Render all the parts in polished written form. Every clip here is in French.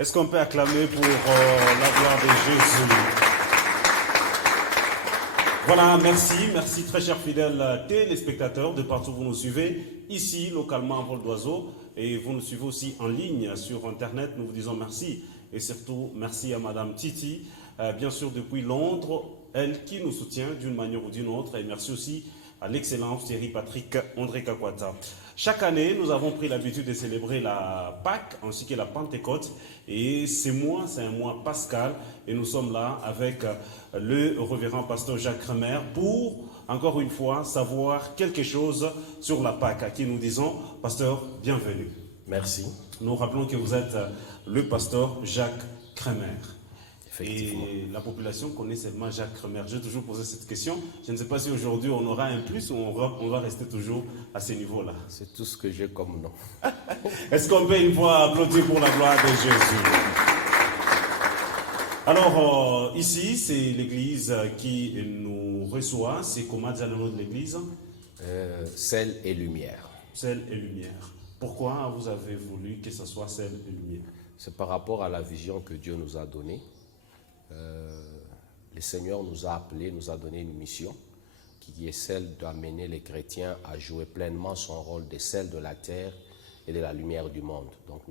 Est-ce qu'on peut acclamer pour la gloire de Jésus? Voilà, merci très chers fidèles téléspectateurs de partout où vous nous suivez, ici localement à vol d'oiseau, et vous nous suivez aussi en ligne sur Internet. Nous vous disons merci, et surtout merci à Madame Titi, bien sûr depuis Londres, elle qui nous soutient d'une manière ou d'une autre, et merci aussi à l'excellence Thierry Patrick André Kakwata. Chaque année, nous avons pris l'habitude de célébrer la Pâque ainsi que la Pentecôte. Et c'est un mois pascal. Et nous sommes là avec le révérend pasteur Jacques Kremer pour, encore une fois, savoir quelque chose sur la Pâque. À qui nous disons, pasteur, bienvenue. Merci. Nous rappelons que vous êtes le pasteur Jacques Kremer. Et la population connaît seulement Jacques Kremer. J'ai toujours posé cette question. Je ne sais pas si aujourd'hui on aura un plus ou on va rester toujours à ce niveau-là. C'est tout ce que j'ai comme nom. Est-ce qu'on peut une fois applaudir pour la gloire de Jésus? Alors, ici, c'est l'église qui nous reçoit. C'est comment dire le nom de l'église? Sel et lumière. Sel et lumière. Pourquoi vous avez voulu que ce soit sel et lumière? C'est par rapport à la vision que Dieu nous a donnée. Le Seigneur nous a appelés, nous a donné une mission qui est celle d'amener les chrétiens à jouer pleinement son rôle de sel de la terre et de la lumière du monde. Donc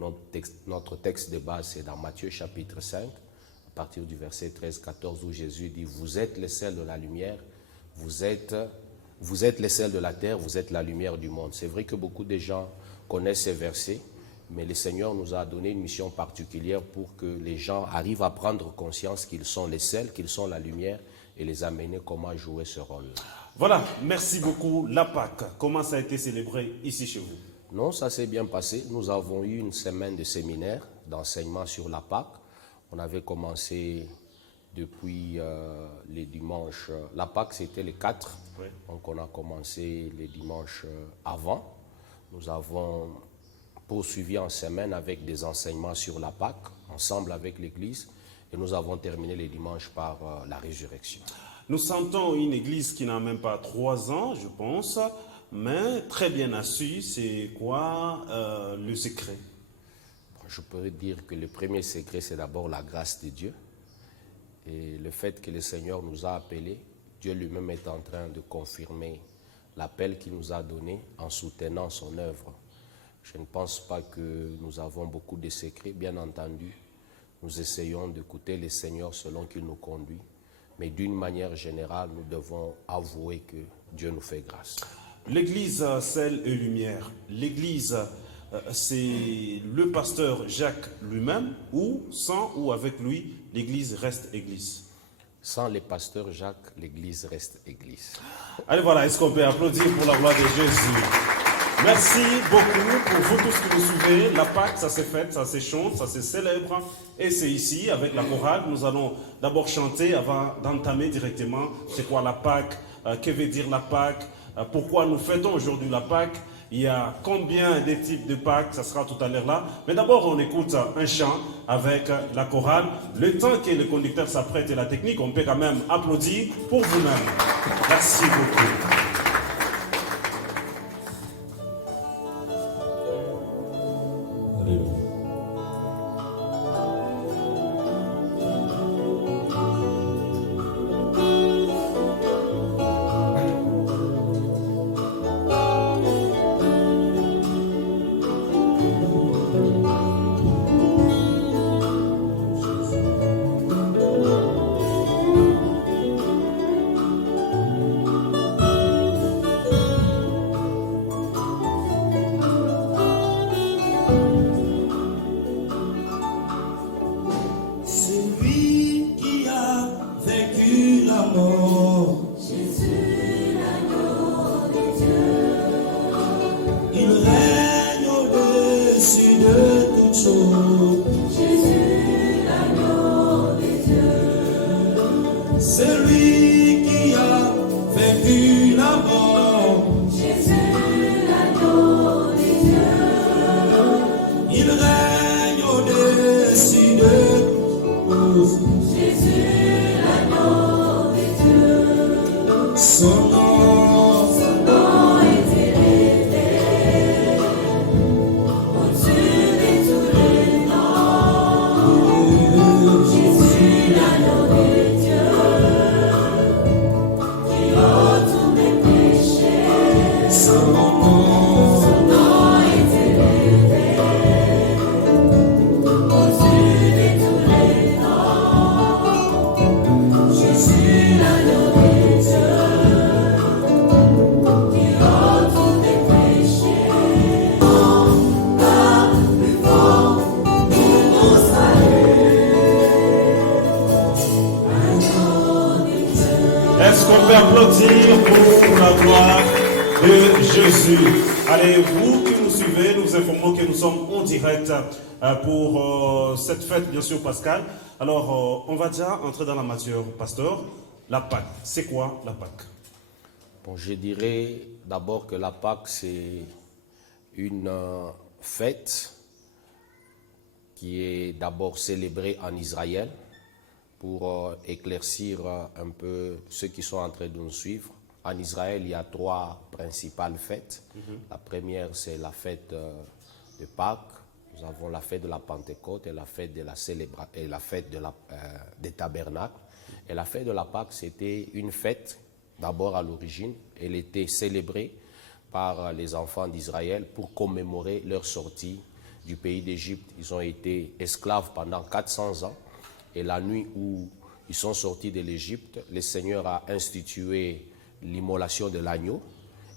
notre texte de base, c'est dans Matthieu chapitre 5, à partir du verset 13-14, où Jésus dit « Vous êtes le sel de la lumière, vous êtes le sel de la terre, vous êtes la lumière du monde. » C'est vrai que beaucoup de gens connaissent ces versets, mais le Seigneur nous a donné une mission particulière pour que les gens arrivent à prendre conscience qu'ils sont les sels, qu'ils sont la lumière, et les amener comment jouer ce rôle. Voilà, merci beaucoup. La Pâque, comment ça a été célébré ici chez vous? Non, ça s'est bien passé. Nous avons eu une semaine de séminaire, d'enseignement sur la Pâque. On avait commencé depuis les dimanches. La Pâque, c'était les 4. Oui. Donc on a commencé les dimanches avant. Nous avons poursuivi en semaine avec des enseignements sur la Pâque, ensemble avec l'Église, et nous avons terminé les dimanches par la résurrection. Nous sentons une Église qui n'a même pas 3 ans, je pense, mais très bien assise. C'est quoi le secret? Je pourrais dire que le premier secret, c'est d'abord la grâce de Dieu, et le fait que le Seigneur nous a appelés. Dieu lui-même est en train de confirmer l'appel qu'il nous a donné en soutenant son œuvre. Je ne pense pas que nous avons beaucoup de secrets, bien entendu. Nous essayons d'écouter le Seigneur selon qu'il nous conduit. Mais d'une manière générale, nous devons avouer que Dieu nous fait grâce. L'église Sel et Lumière, l'église, c'est le pasteur Jacques lui-même, ou sans ou avec lui, l'église reste église? Sans le pasteur Jacques, l'église reste église. Allez, voilà, est-ce qu'on peut applaudir pour la gloire de Jésus? Merci beaucoup pour vous tous qui nous suivez. La Pâque, ça s'est fait, ça se chante, ça se célèbre. Et c'est ici, avec la chorale, nous allons d'abord chanter avant d'entamer directement c'est quoi la Pâque, que veut dire la Pâque, pourquoi nous fêtons aujourd'hui la Pâque. Il y a combien de types de Pâques, ça sera tout à l'heure là. Mais d'abord, on écoute un chant avec la chorale. Le temps que le conducteur s'apprête et la technique, on peut quand même applaudir pour vous-même. Merci beaucoup. pouvez applaudir pour la gloire de Jésus. Allez, vous qui nous suivez, nous informons que nous sommes en direct pour cette fête, bien sûr, pascale. Alors, on va déjà entrer dans la matière, pasteur. La Pâque, c'est quoi la Pâque? Bon, je dirais d'abord que la Pâque, c'est une fête qui est d'abord célébrée en Israël pour éclaircir un peu ceux qui sont en train de nous suivre. En Israël, il y a 3 principales fêtes. La première, c'est la fête de Pâques. Nous avons la fête de la Pentecôte et la fête de la et la fête des tabernacles. Et la fête de la Pâque, c'était une fête, d'abord à l'origine. Elle était célébrée par les enfants d'Israël pour commémorer leur sortie du pays d'Égypte. Ils ont été esclaves pendant 400 ans. Et la nuit où ils sont sortis de l'Égypte, le Seigneur a institué l'immolation de l'agneau.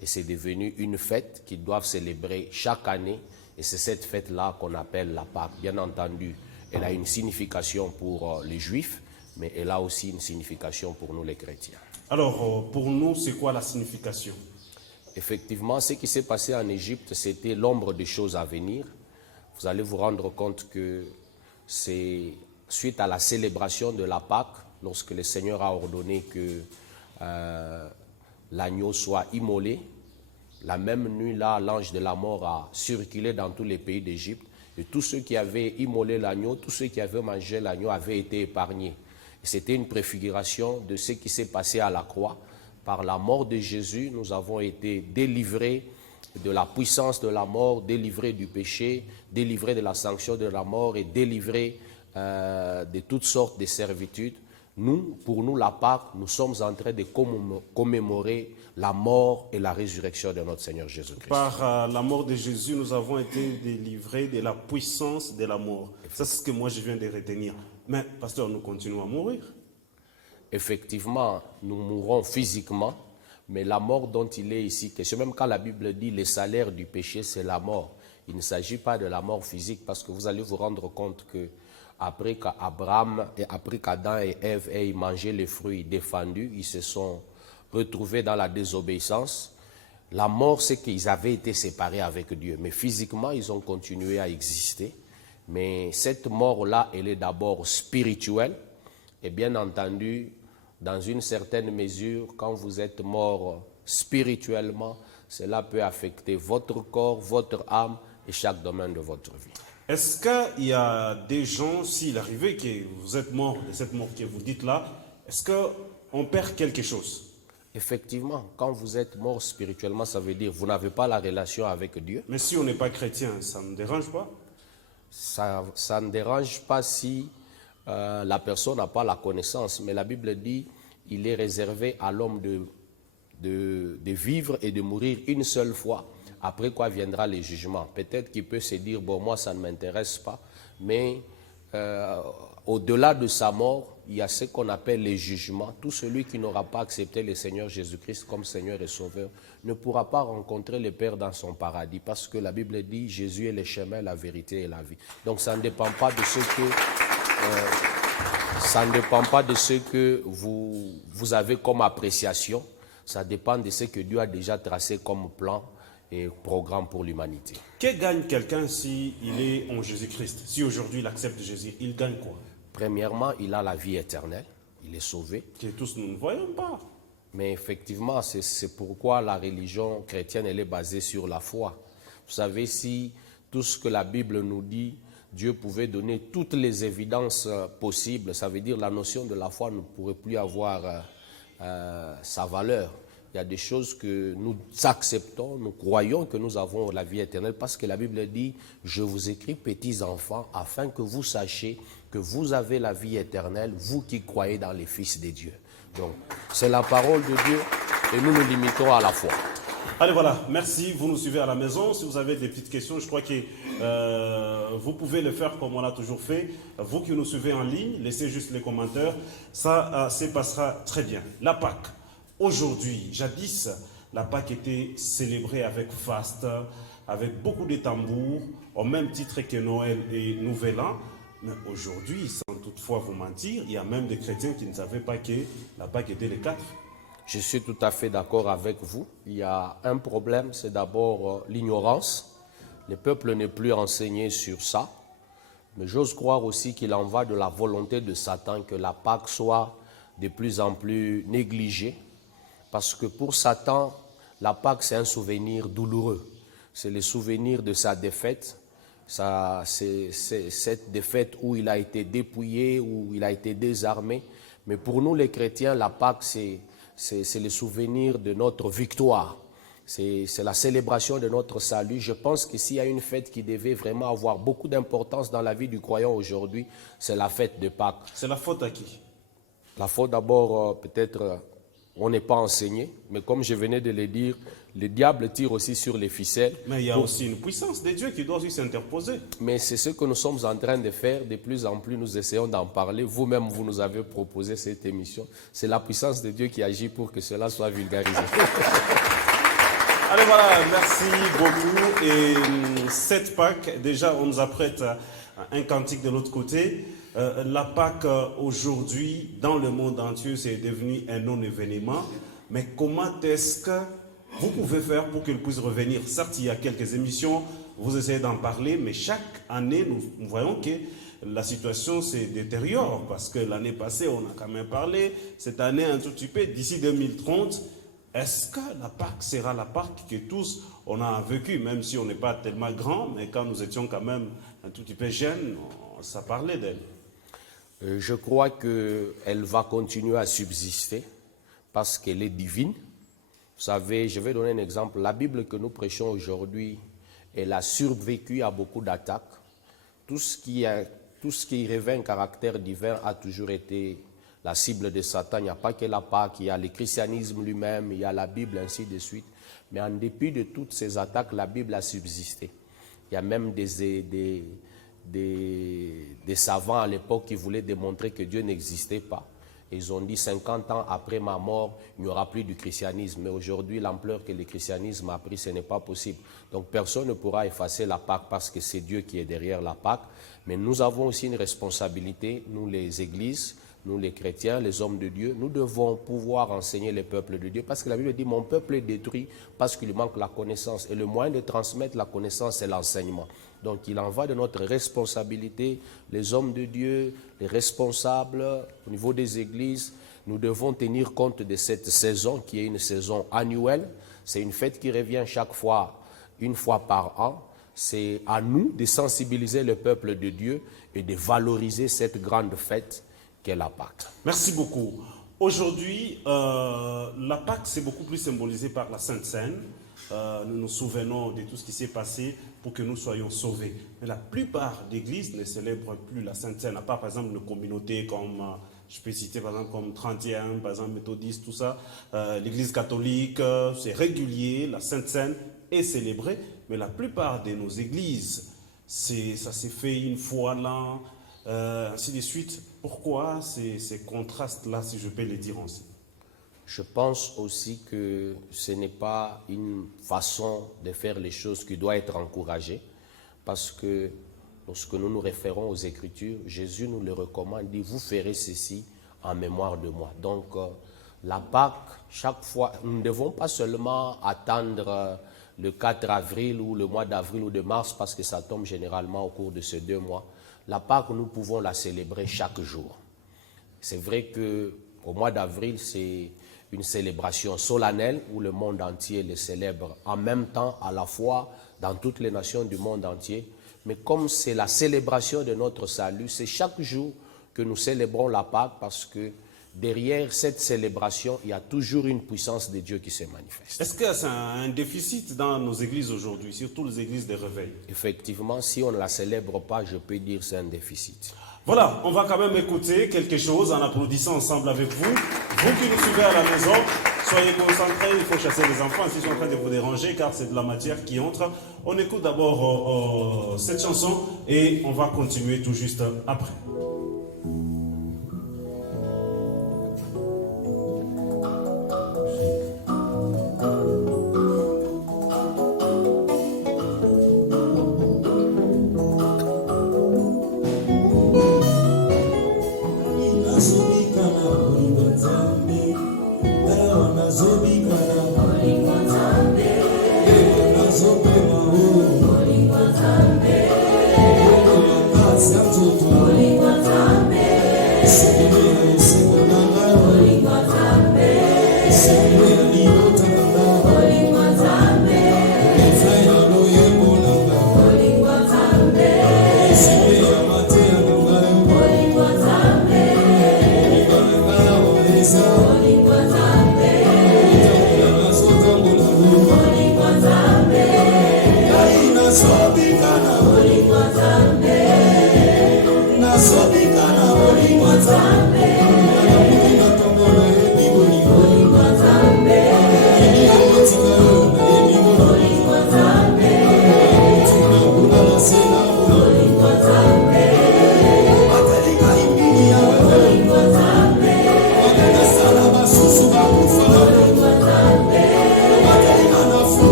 Et c'est devenu une fête qu'ils doivent célébrer chaque année. Et c'est cette fête-là qu'on appelle la Pâque. Bien entendu, elle a une signification pour les Juifs, mais elle a aussi une signification pour nous les chrétiens. Alors, pour nous, c'est quoi la signification? Effectivement, ce qui s'est passé en Égypte, c'était l'ombre des choses à venir. Vous allez vous rendre compte que c'est suite à la célébration de la Pâque, lorsque le Seigneur a ordonné que l'agneau soit immolé, la même nuit-là, l'ange de la mort a circulé dans tous les pays d'Égypte. Et tous ceux qui avaient immolé l'agneau, tous ceux qui avaient mangé l'agneau avaient été épargnés. C'était une préfiguration de ce qui s'est passé à la croix. Par la mort de Jésus, nous avons été délivrés de la puissance de la mort, délivrés du péché, délivrés de la sanction de la mort et délivrés de toutes sortes de servitudes. Pour nous, la Pâque, nous sommes en train de commémorer la mort et la résurrection de notre Seigneur Jésus-Christ. Par la mort de Jésus, nous avons été délivrés de la puissance de la mort. Ça, c'est ce que moi, je viens de retenir. Mais, pasteur, nous continuons à mourir. Effectivement, nous mourrons physiquement, mais la mort dont il est ici question, même quand la Bible dit le salaire du péché, c'est la mort. Il ne s'agit pas de la mort physique, parce que vous allez vous rendre compte que après qu'Adam et Ève aient mangé les fruits défendus, ils se sont retrouvés dans la désobéissance. La mort, c'est qu'ils avaient été séparés avec Dieu, mais physiquement, ils ont continué à exister. Mais cette mort-là, elle est d'abord spirituelle, et bien entendu, dans une certaine mesure, quand vous êtes mort spirituellement, cela peut affecter votre corps, votre âme et chaque domaine de votre vie. Est-ce qu'il y a des gens, s'il arrivait que vous êtes mort de cette mort que vous dites là, est-ce qu'on perd quelque chose? Effectivement, quand vous êtes mort spirituellement, ça veut dire que vous n'avez pas la relation avec Dieu. Mais si on n'est pas chrétien, ça ne dérange pas? Ça ne dérange pas si la personne n'a pas la connaissance. Mais la Bible dit qu'il est réservé à l'homme de vivre et de mourir une seule fois. Après quoi viendra le jugement. Peut-être qu'il peut se dire, bon, moi, ça ne m'intéresse pas. Mais au-delà de sa mort, il y a ce qu'on appelle les jugements. Tout celui qui n'aura pas accepté le Seigneur Jésus-Christ comme Seigneur et Sauveur ne pourra pas rencontrer le Père dans son paradis. Parce que la Bible dit, Jésus est le chemin, la vérité et la vie. Donc ça ne dépend pas de ce que, vous avez comme appréciation. Ça dépend de ce que Dieu a déjà tracé comme plan et programme pour l'humanité. Que gagne quelqu'un s'il est en Jésus-Christ? Si aujourd'hui il accepte Jésus, il gagne quoi? Premièrement, il a la vie éternelle, il est sauvé. Que tous nous ne voyons pas. Mais effectivement, c'est pourquoi la religion chrétienne, elle est basée sur la foi. Vous savez, si tout ce que la Bible nous dit, Dieu pouvait donner toutes les évidences possibles, ça veut dire la notion de la foi ne pourrait plus avoir sa valeur. Il y a des choses que nous acceptons, nous croyons que nous avons la vie éternelle parce que la Bible dit « Je vous écris, petits enfants, afin que vous sachiez que vous avez la vie éternelle, vous qui croyez dans les fils de Dieu. » Donc, c'est la parole de Dieu et nous nous limitons à la foi. Allez, voilà, merci. Vous nous suivez à la maison. Si vous avez des petites questions, je crois que vous pouvez le faire comme on a toujours fait. Vous qui nous suivez en ligne, laissez juste les commentaires. Ça se passera très bien. La Pâque. Aujourd'hui, jadis, la Pâque était célébrée avec faste, avec beaucoup de tambours, au même titre que Noël et Nouvel An. Mais aujourd'hui, sans toutefois vous mentir, il y a même des chrétiens qui ne savaient pas que la Pâque était le 4. Je suis tout à fait d'accord avec vous. Il y a un problème, c'est d'abord l'ignorance. Le peuple n'est plus renseigné sur ça. Mais j'ose croire aussi qu'il en va de la volonté de Satan que la Pâque soit de plus en plus négligée. Parce que pour Satan, la Pâque, c'est un souvenir douloureux. C'est le souvenir de sa défaite. C'est cette défaite où il a été dépouillé, où il a été désarmé. Mais pour nous, les chrétiens, la Pâque, c'est le souvenir de notre victoire. C'est la célébration de notre salut. Je pense que s'il y a une fête qui devait vraiment avoir beaucoup d'importance dans la vie du croyant aujourd'hui, c'est la fête de Pâques. C'est la faute à qui? La faute d'abord, peut-être, on n'est pas enseigné. Mais comme je venais de le dire, le diable tire aussi sur les ficelles. Mais il y a aussi une puissance de Dieu qui doit aussi s'interposer. Mais c'est ce que nous sommes en train de faire. De plus en plus, nous essayons d'en parler. Vous-même, vous nous avez proposé cette émission. C'est la puissance de Dieu qui agit pour que cela soit vulgarisé. Allez, voilà, merci beaucoup. Et cette Pâque, déjà, on nous apprête à un cantique de l'autre côté. La Pâque, aujourd'hui, dans le monde entier, c'est devenu un non-événement. Mais comment est-ce que vous pouvez faire pour qu'il puisse revenir? Certes, il y a quelques émissions, vous essayez d'en parler, mais chaque année, nous voyons que la situation se détériore. Parce que l'année passée, on a quand même parlé. Cette année, un tout petit peu, d'ici 2030, est-ce que la Pâque sera la Pâque que tous on a vécu, même si on n'est pas tellement grand, mais quand nous étions quand même un tout petit peu jeunes, ça parlait d'elle. Je crois qu'elle va continuer à subsister parce qu'elle est divine. Vous savez, je vais donner un exemple. La Bible que nous prêchons aujourd'hui, elle a survécu à beaucoup d'attaques. Tout ce qui revêt un caractère divin a toujours été la cible de Satan. Il n'y a pas que la Pâque, il y a le christianisme lui-même, il y a la Bible, ainsi de suite. Mais en dépit de toutes ces attaques, la Bible a subsisté. Il y a même des savants à l'époque qui voulaient démontrer que Dieu n'existait pas. Ils ont dit 50 ans après ma mort, il n'y aura plus du christianisme. Mais aujourd'hui, l'ampleur que le christianisme a pris, ce n'est pas possible. Donc personne ne pourra effacer la Pâque parce que c'est Dieu qui est derrière la Pâque. Mais nous avons aussi une responsabilité, nous les églises, nous les chrétiens, les hommes de Dieu, nous devons pouvoir enseigner le peuple de Dieu. Parce que la Bible dit, mon peuple est détruit parce qu'il lui manque la connaissance. Et le moyen de transmettre la connaissance, c'est l'enseignement. Donc il en va de notre responsabilité, les hommes de Dieu, les responsables au niveau des églises. Nous devons tenir compte de cette saison qui est une saison annuelle. C'est une fête qui revient chaque fois, une fois par an. C'est à nous de sensibiliser le peuple de Dieu et de valoriser cette grande fête qu'est la Pâque. Merci beaucoup. Aujourd'hui, la Pâque, c'est beaucoup plus symbolisé par la Sainte Seine. Nous nous souvenons de tout ce qui s'est passé pour que nous soyons sauvés. Mais la plupart d'églises ne célèbrent plus la Sainte Seine, à part par exemple une communauté comme, je peux citer par exemple comme 31, par exemple méthodiste, tout ça. L'église catholique, c'est régulier, la Sainte Seine est célébrée, mais la plupart de nos églises, ça s'est fait une fois l'an, ainsi de suite. Pourquoi ces contrastes-là, si je peux les dire ainsi? Je pense aussi que ce n'est pas une façon de faire les choses qui doit être encouragée, parce que lorsque nous nous référons aux Écritures, Jésus nous le recommande, il dit « Vous ferez ceci en mémoire de moi ». Donc, la Pâque, chaque fois, nous ne devons pas seulement attendre le 4 avril ou le mois d'avril ou de mars, parce que ça tombe généralement au cours de ces 2 mois. La Pâque, nous pouvons la célébrer chaque jour. C'est vrai qu'au mois d'avril, c'est une célébration solennelle où le monde entier le célèbre en même temps, à la fois, dans toutes les nations du monde entier. Mais comme c'est la célébration de notre salut, c'est chaque jour que nous célébrons la Pâque parce que derrière cette célébration, il y a toujours une puissance de Dieu qui se manifeste. Est-ce que c'est un déficit dans nos églises aujourd'hui, surtout les églises de réveil? Effectivement, si on ne la célèbre pas, je peux dire que c'est un déficit. Voilà, on va quand même écouter quelque chose en applaudissant ensemble avec vous. Vous qui nous suivez à la maison, soyez concentrés, il faut chasser les enfants s'ils sont en train de vous déranger car c'est de la matière qui entre. On écoute d'abord cette chanson et on va continuer tout juste après. Asubika na kuibanzambi,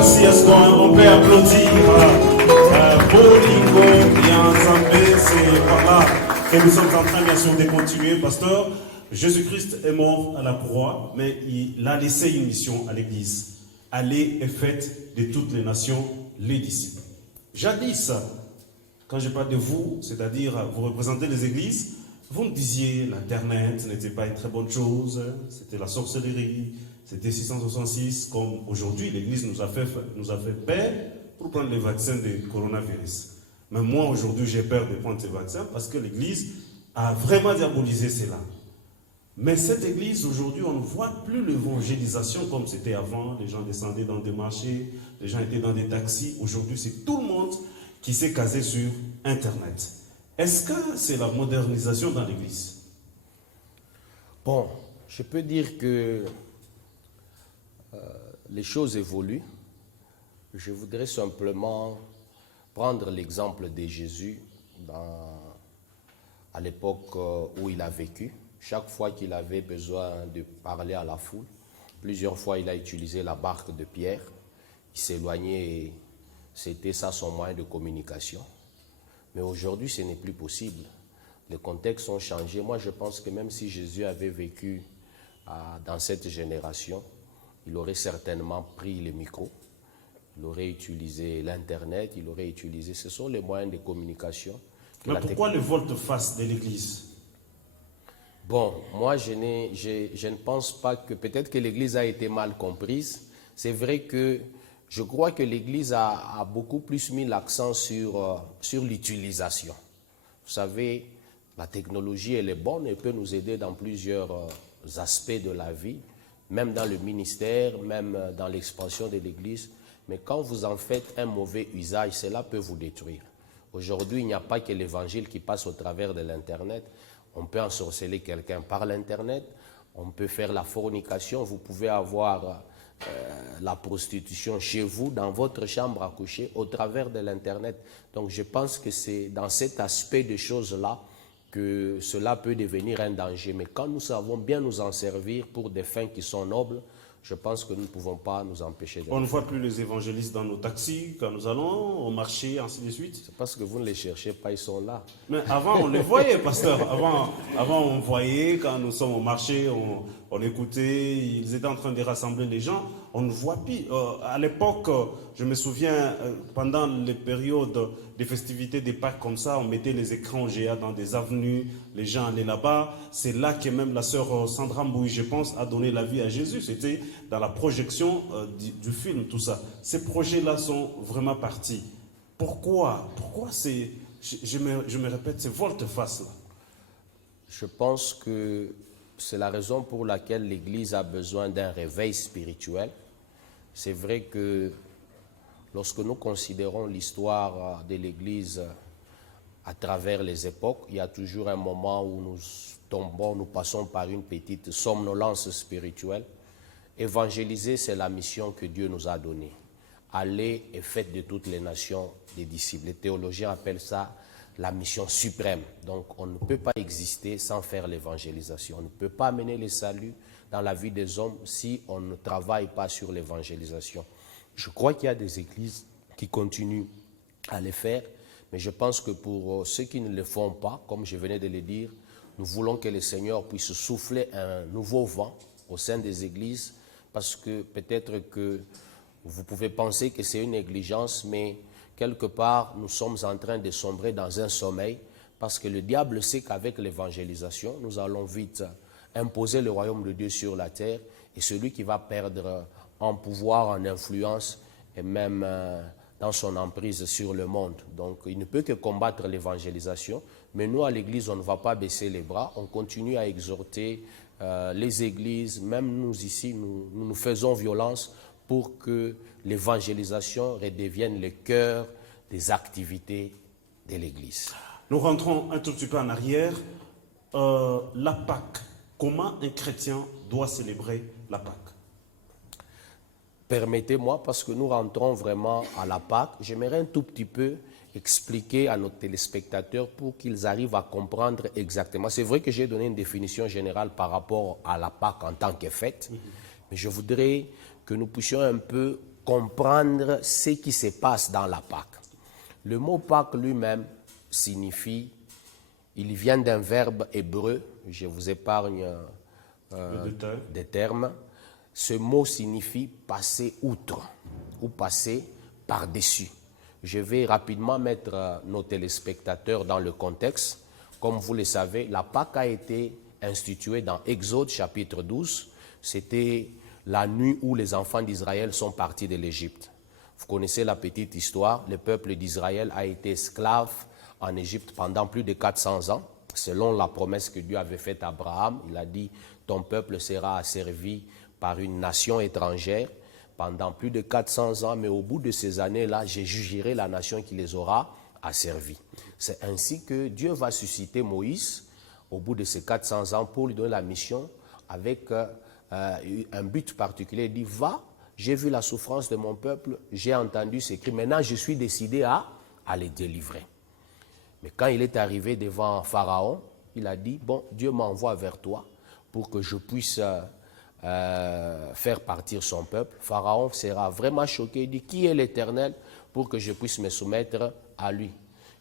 Merci, est-ce qu'on peut applaudir Bolingo et Nzambe, c'est par là que nous sommes en train bien sûr de continuer. Pasteur, Jésus-Christ est mort à la croix, mais il a laissé une mission à l'Église. Allez et faites de toutes les nations les disciples. Jadis, quand je parle de vous, c'est-à-dire vous représentez les églises, vous me disiez l'Internet n'était pas une très bonne chose, c'était la sorcellerie, c'était 666, comme aujourd'hui l'Église nous a fait peur pour prendre les vaccins du coronavirus. Mais moi aujourd'hui j'ai peur de prendre ces vaccins parce que l'Église a vraiment diabolisé cela. Mais cette Église aujourd'hui on ne voit plus l'évangélisation comme c'était avant, les gens descendaient dans des marchés, les gens étaient dans des taxis. Aujourd'hui c'est tout le monde qui s'est casé sur Internet. Est-ce que c'est la modernisation dans l'Église? Bon, je peux dire que les choses évoluent. Je voudrais simplement prendre l'exemple de Jésus à l'époque où il a vécu. Chaque fois qu'il avait besoin de parler à la foule, plusieurs fois il a utilisé la barque de Pierre. Il s'éloignait et c'était ça son moyen de communication. Mais aujourd'hui, ce n'est plus possible. Les contextes ont changé. Moi, je pense que même si Jésus avait vécu dans cette génération, il aurait certainement pris le micro, il aurait utilisé l'Internet, il aurait utilisé... Ce sont les moyens de communication. Mais pourquoi le volte-face de l'Église? Bon, moi, je ne pense pas que... Peut-être que l'Église a été mal comprise. C'est vrai que je crois que l'Église a beaucoup plus mis l'accent sur l'utilisation. Vous savez, la technologie, elle est bonne, elle peut nous aider dans plusieurs aspects de la vie, même dans le ministère, même dans l'expansion de l'Église. Mais quand vous en faites un mauvais usage, cela peut vous détruire. Aujourd'hui, il n'y a pas que l'Évangile qui passe au travers de l'Internet. On peut ensorceler quelqu'un par l'Internet, on peut faire la fornication, vous pouvez avoir... la prostitution chez vous, dans votre chambre à coucher, au travers de l'Internet. Donc je pense que c'est dans cet aspect de choses-là que cela peut devenir un danger. Mais quand nous savons bien nous en servir pour des fins qui sont nobles, je pense que nous ne pouvons pas nous empêcher de... On ne voit plus les évangélistes dans nos taxis, quand nous allons au marché, ainsi de suite. C'est parce que vous ne les cherchez pas, ils sont là. Mais avant, on les voyait, pasteur. Avant, on voyait, quand nous sommes au marché, on écoutait, ils étaient en train de rassembler les gens. On ne voit plus. À l'époque, je me souviens, pendant les périodes des festivités des Pâques comme ça, on mettait les écrans géants dans des avenues, les gens allaient là-bas. C'est là que même la sœur Sandra Mbouy, je pense, a donné la vie à Jésus. C'était dans la projection du film, tout ça. Ces projets-là sont vraiment partis. Pourquoi c'est, je me répète, c'est volte-face là? Je pense que c'est la raison pour laquelle l'Église a besoin d'un réveil spirituel. C'est vrai que lorsque nous considérons l'histoire de l'Église à travers les époques, il y a toujours un moment où nous tombons, nous passons par une petite somnolence spirituelle. Évangéliser, c'est la mission que Dieu nous a donnée. Allez et faites de toutes les nations des disciples. Les théologiens appellent ça la mission suprême. Donc on ne peut pas exister sans faire l'évangélisation. On ne peut pas amener le salut dans la vie des hommes si on ne travaille pas sur l'évangélisation. Je crois qu'il y a des églises qui continuent à le faire, mais je pense que pour ceux qui ne le font pas, comme je venais de le dire, nous voulons que le Seigneur puisse souffler un nouveau vent au sein des églises, parce que peut-être que vous pouvez penser que c'est une négligence, mais quelque part, nous sommes en train de sombrer dans un sommeil, parce que le diable sait qu'avec l'évangélisation, nous allons vite imposer le royaume de Dieu sur la terre, et celui qui va perdre en pouvoir, en influence, et même dans son emprise sur le monde. Donc, il ne peut que combattre l'évangélisation, mais nous, à l'Église, on ne va pas baisser les bras, on continue à exhorter les églises, même nous ici, nous faisons violence pour que l'évangélisation redevienne le cœur des activités de l'Église. Nous rentrons un tout petit peu en arrière. La Pâque, comment un chrétien doit célébrer la Pâque? Permettez-moi, parce que nous rentrons vraiment à la Pâque, j'aimerais un tout petit peu expliquer à nos téléspectateurs pour qu'ils arrivent à comprendre exactement. C'est vrai que j'ai donné une définition générale par rapport à la Pâque en tant que fête, mais je voudrais que nous puissions un peu comprendre ce qui se passe dans la Pâque. Le mot Pâque lui-même signifie, il vient d'un verbe hébreu, je vous épargne des termes. Ce mot signifie passer outre ou passer par-dessus. Je vais rapidement mettre nos téléspectateurs dans le contexte. Comme vous le savez, la Pâque a été instituée dans Exode chapitre 12. C'était la nuit où les enfants d'Israël sont partis de l'Égypte. Vous connaissez la petite histoire. Le peuple d'Israël a été esclave en Égypte pendant plus de 400 ans. Selon la promesse que Dieu avait faite à Abraham, il a dit « Ton peuple sera asservi par une nation étrangère pendant plus de 400 ans, mais au bout de ces années-là, je jugerai la nation qui les aura asservis. » C'est ainsi que Dieu va susciter Moïse au bout de ces 400 ans pour lui donner la mission avec un but particulier. Il dit, va, j'ai vu la souffrance de mon peuple, j'ai entendu ces cris, maintenant je suis décidé à les délivrer. Mais quand il est arrivé devant Pharaon, il a dit, bon, Dieu m'envoie vers toi pour que je puisse faire partir son peuple. Pharaon sera vraiment choqué, il dit, qui est l'Éternel pour que je puisse me soumettre à lui?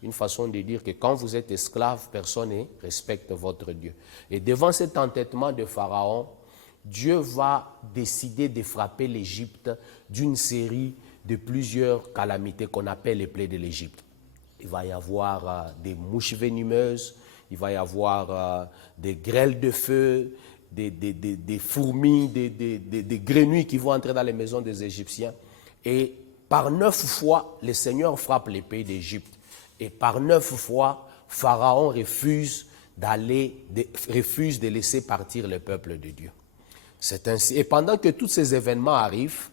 Une façon de dire que quand vous êtes esclave, personne ne respecte votre Dieu. Et devant cet entêtement de Pharaon, Dieu va décider de frapper l'Égypte d'une série de plusieurs calamités qu'on appelle les plaies de l'Égypte. Il va y avoir des mouches venimeuses, il va y avoir des grêles de feu, des fourmis, des grenouilles qui vont entrer dans les maisons des Égyptiens. Et par 9 fois, le Seigneur frappe les pays d'Égypte. Et par 9 fois, Pharaon refuse de laisser partir le peuple de Dieu. C'est ainsi. Et pendant que tous ces événements arrivent,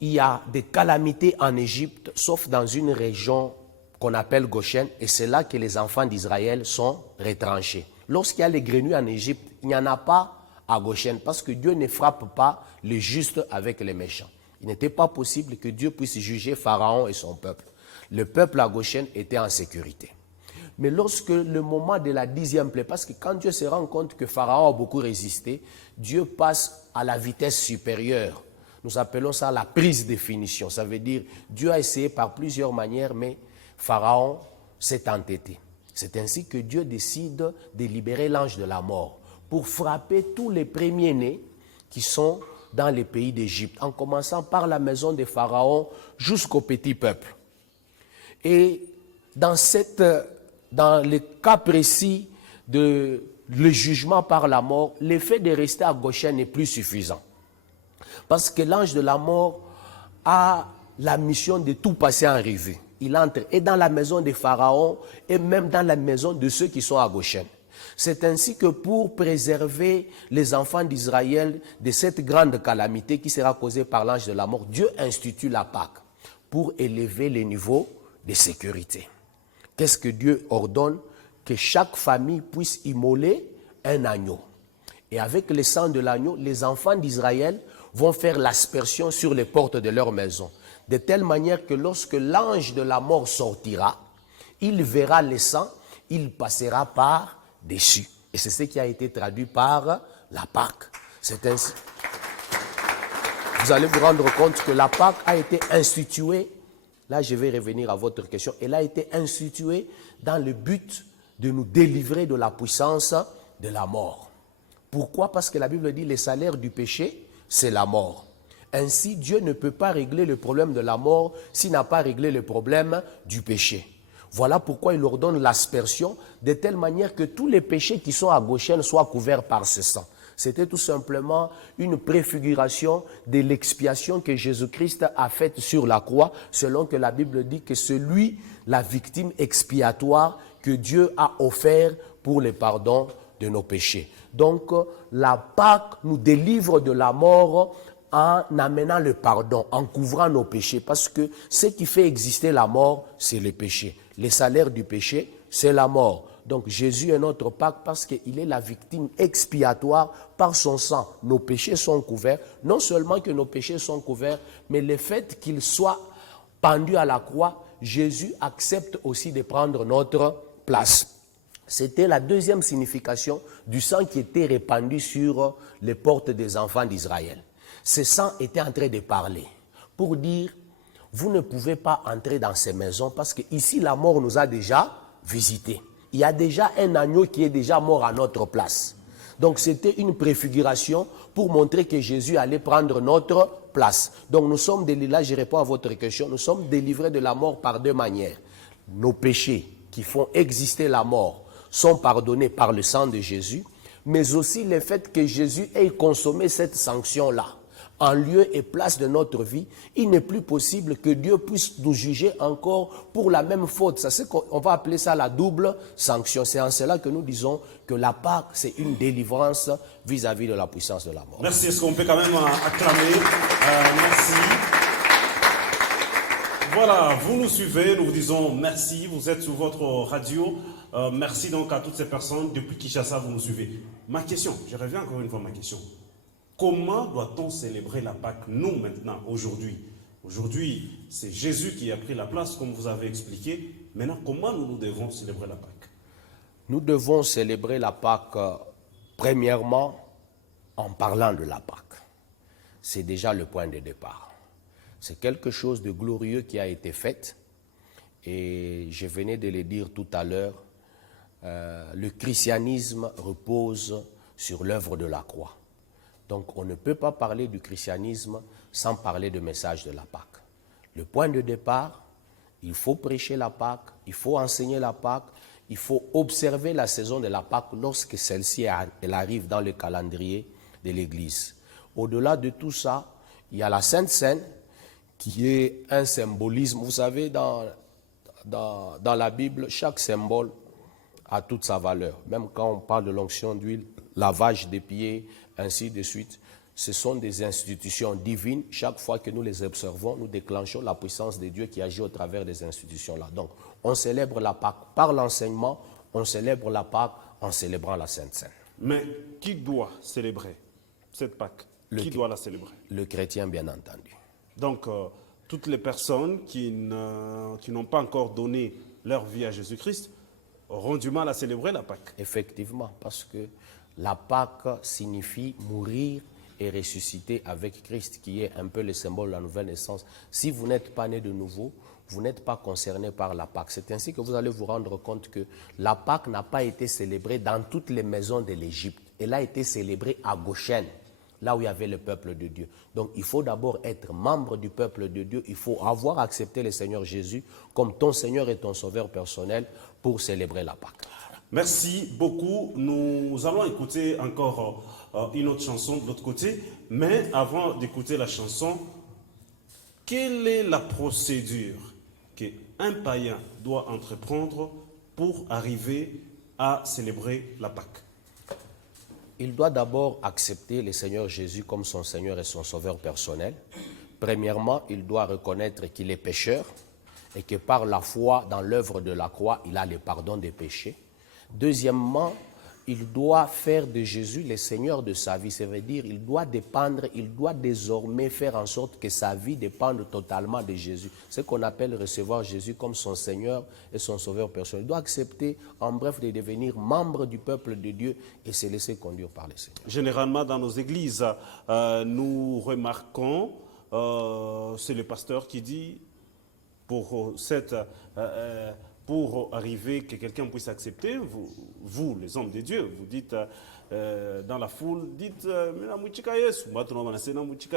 il y a des calamités en Égypte, sauf dans une région qu'on appelle Goshen, et c'est là que les enfants d'Israël sont retranchés. Lorsqu'il y a les grenouilles en Égypte, il n'y en a pas à Goshen, parce que Dieu ne frappe pas les justes avec les méchants. Il n'était pas possible que Dieu puisse juger Pharaon et son peuple. Le peuple à Goshen était en sécurité. Mais lorsque le moment de la 10e plaie, parce que quand Dieu se rend compte que Pharaon a beaucoup résisté, Dieu passe à la vitesse supérieure. Nous appelons ça la prise de finition. Ça veut dire Dieu a essayé par plusieurs manières, mais Pharaon s'est entêté. C'est ainsi que Dieu décide de libérer l'ange de la mort pour frapper tous les premiers-nés qui sont dans les pays d'Égypte, en commençant par la maison de Pharaon jusqu'au petit peuple. Et dans le cas précis de le jugement par la mort, l'effet de rester à Goshen n'est plus suffisant. Parce que l'ange de la mort a la mission de tout passer en revue. Il entre et dans la maison de Pharaon et même dans la maison de ceux qui sont à Goshen. C'est ainsi que pour préserver les enfants d'Israël de cette grande calamité qui sera causée par l'ange de la mort, Dieu institue la Pâque pour élever les niveaux de sécurité. Qu'est-ce que Dieu ordonne? Que chaque famille puisse immoler un agneau. Et avec le sang de l'agneau, les enfants d'Israël vont faire l'aspersion sur les portes de leur maison. De telle manière que lorsque l'ange de la mort sortira, il verra le sang, il passera par-dessus. Et c'est ce qui a été traduit par la Pâque. C'est ainsi. Vous allez vous rendre compte que la Pâque a été instituée, là je vais revenir à votre question, elle a été instituée dans le but de nous délivrer de la puissance de la mort. Pourquoi? Parce que la Bible dit le salaire du péché, c'est la mort. Ainsi, Dieu ne peut pas régler le problème de la mort s'il n'a pas réglé le problème du péché. Voilà pourquoi il ordonne l'aspersion de telle manière que tous les péchés qui sont à Goshen soient couverts par ce sang. C'était tout simplement une préfiguration de l'expiation que Jésus-Christ a faite sur la croix, selon que la Bible dit que c'est lui, la victime expiatoire que Dieu a offert pour le pardon de nos péchés. Donc, la Pâque nous délivre de la mort en amenant le pardon, en couvrant nos péchés. Parce que ce qui fait exister la mort, c'est le péché. Le salaire du péché, c'est la mort. Donc, Jésus est notre Pâque parce qu'il est la victime expiatoire par son sang. Nos péchés sont couverts. Non seulement que nos péchés sont couverts, mais le fait qu'il soit pendu à la croix, Jésus accepte aussi de prendre notre place. C'était la deuxième signification du sang qui était répandu sur les portes des enfants d'Israël. Ce sang était en train de parler pour dire, vous ne pouvez pas entrer dans ces maisons parce qu'ici la mort nous a déjà visités. Il y a déjà un agneau qui est déjà mort à notre place. Donc c'était une préfiguration pour montrer que Jésus allait prendre notre place. Donc nous sommes, là je réponds à votre question, nous sommes délivrés de la mort par deux manières. Nos péchés qui font exister la mort sont pardonnés par le sang de Jésus, mais aussi le fait que Jésus ait consommé cette sanction-là. En lieu et place de notre vie, il n'est plus possible que Dieu puisse nous juger encore pour la même faute. C'est qu'on va appeler ça la double sanction. C'est en cela que nous disons que la Pâque, c'est une délivrance vis-à-vis de la puissance de la mort. Merci. Est-ce qu'on peut quand même acclamer? Merci. Voilà, vous nous suivez, nous vous disons merci, vous êtes sur votre radio. Merci donc à toutes ces personnes. Depuis Kinshasa, vous nous suivez. Ma question, je reviens encore une fois à ma question. Comment doit-on célébrer la Pâque, nous, maintenant, aujourd'hui? Aujourd'hui, c'est Jésus qui a pris la place, comme vous avez expliqué. Maintenant, comment nous devons célébrer la Pâque? Nous devons célébrer la Pâque, premièrement, en parlant de la Pâque. C'est déjà le point de départ. C'est quelque chose de glorieux qui a été fait. Et je venais de le dire tout à l'heure, le christianisme repose sur l'œuvre de la croix. Donc on ne peut pas parler du christianisme sans parler du message de la Pâque. Le point de départ, il faut prêcher la Pâque, il faut enseigner la Pâque, il faut observer la saison de la Pâque lorsque celle-ci elle arrive dans le calendrier de l'Église. Au-delà de tout ça, il y a la Sainte Seine qui est un symbolisme. Vous savez, dans la Bible, chaque symbole a toute sa valeur. Même quand on parle de l'onction d'huile, lavage des pieds, ainsi de suite, ce sont des institutions divines. Chaque fois que nous les observons, nous déclenchons la puissance de Dieu qui agit au travers des institutions-là. Donc, on célèbre la Pâque par l'enseignement, on célèbre la Pâque en célébrant la Sainte Seine. Mais qui doit célébrer cette Pâque? Qui doit la célébrer? Le chrétien, bien entendu. Donc, toutes les personnes qui n'ont pas encore donné leur vie à Jésus-Christ auront du mal à célébrer la Pâque. Effectivement, parce que la Pâque signifie mourir et ressusciter avec Christ, qui est un peu le symbole de la nouvelle naissance. Si vous n'êtes pas né de nouveau, vous n'êtes pas concerné par la Pâque. C'est ainsi que vous allez vous rendre compte que la Pâque n'a pas été célébrée dans toutes les maisons de l'Égypte. Elle a été célébrée à Goshen, là où il y avait le peuple de Dieu. Donc il faut d'abord être membre du peuple de Dieu, il faut avoir accepté le Seigneur Jésus comme ton Seigneur et ton Sauveur personnel pour célébrer la Pâque. Merci beaucoup. Nous allons écouter encore une autre chanson de l'autre côté, mais avant d'écouter la chanson, quelle est la procédure qu'un païen doit entreprendre pour arriver à célébrer la Pâque? Il doit d'abord accepter le Seigneur Jésus comme son Seigneur et son Sauveur personnel. Premièrement, il doit reconnaître qu'il est pécheur et que par la foi dans l'œuvre de la croix, il a le pardon des péchés. Deuxièmement, il doit faire de Jésus le Seigneur de sa vie. Ça veut dire il doit désormais faire en sorte que sa vie dépende totalement de Jésus. Ce qu'on appelle recevoir Jésus comme son Seigneur et son Sauveur personnel. Il doit accepter, en bref, de devenir membre du peuple de Dieu et se laisser conduire par le Seigneur. Généralement, dans nos églises, nous remarquons, c'est le pasteur qui dit, pour arriver que quelqu'un puisse accepter, vous, les hommes de Dieu, vous dites dans la foule, dites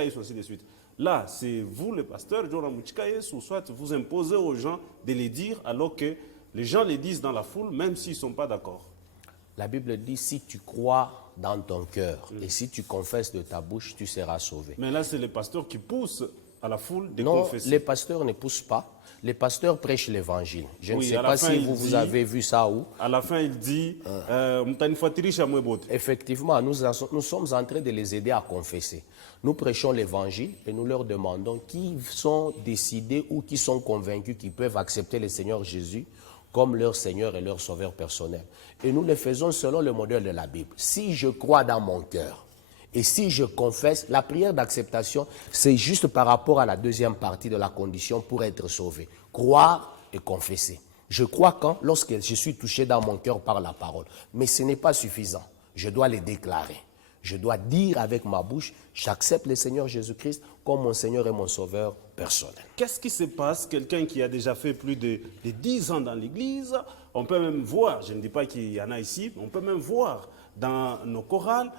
ainsi de suite. Là, c'est vous, le pasteur, ou soit vous imposez aux gens de les dire alors que les gens les disent dans la foule, même s'ils ne sont pas d'accord. La Bible dit, si tu crois dans ton cœur et si tu confesses de ta bouche, tu seras sauvé. Mais là, c'est le pasteur qui pousse à la foule de non, confesser. Les pasteurs ne poussent pas. Les pasteurs prêchent l'évangile. Je ne sais pas si vous avez vu ça où. À la fin, il dit effectivement, nous sommes en train de les aider à confesser. Nous prêchons l'évangile et nous leur demandons qui sont décidés ou qui sont convaincus qu'ils peuvent accepter le Seigneur Jésus comme leur Seigneur et leur Sauveur personnel. Et nous le faisons selon le modèle de la Bible. Si je crois dans mon cœur, et si je confesse, la prière d'acceptation, c'est juste par rapport à la deuxième partie de la condition pour être sauvé. Croire et confesser. Je crois lorsque je suis touché dans mon cœur par la parole. Mais ce n'est pas suffisant. Je dois le déclarer. Je dois dire avec ma bouche, j'accepte le Seigneur Jésus-Christ comme mon Seigneur et mon Sauveur personnel. Qu'est-ce qui se passe? Quelqu'un qui a déjà fait plus de 10 ans dans l'Église, on peut même voir, je ne dis pas qu'il y en a ici, mais on peut même voir dans nos chorales.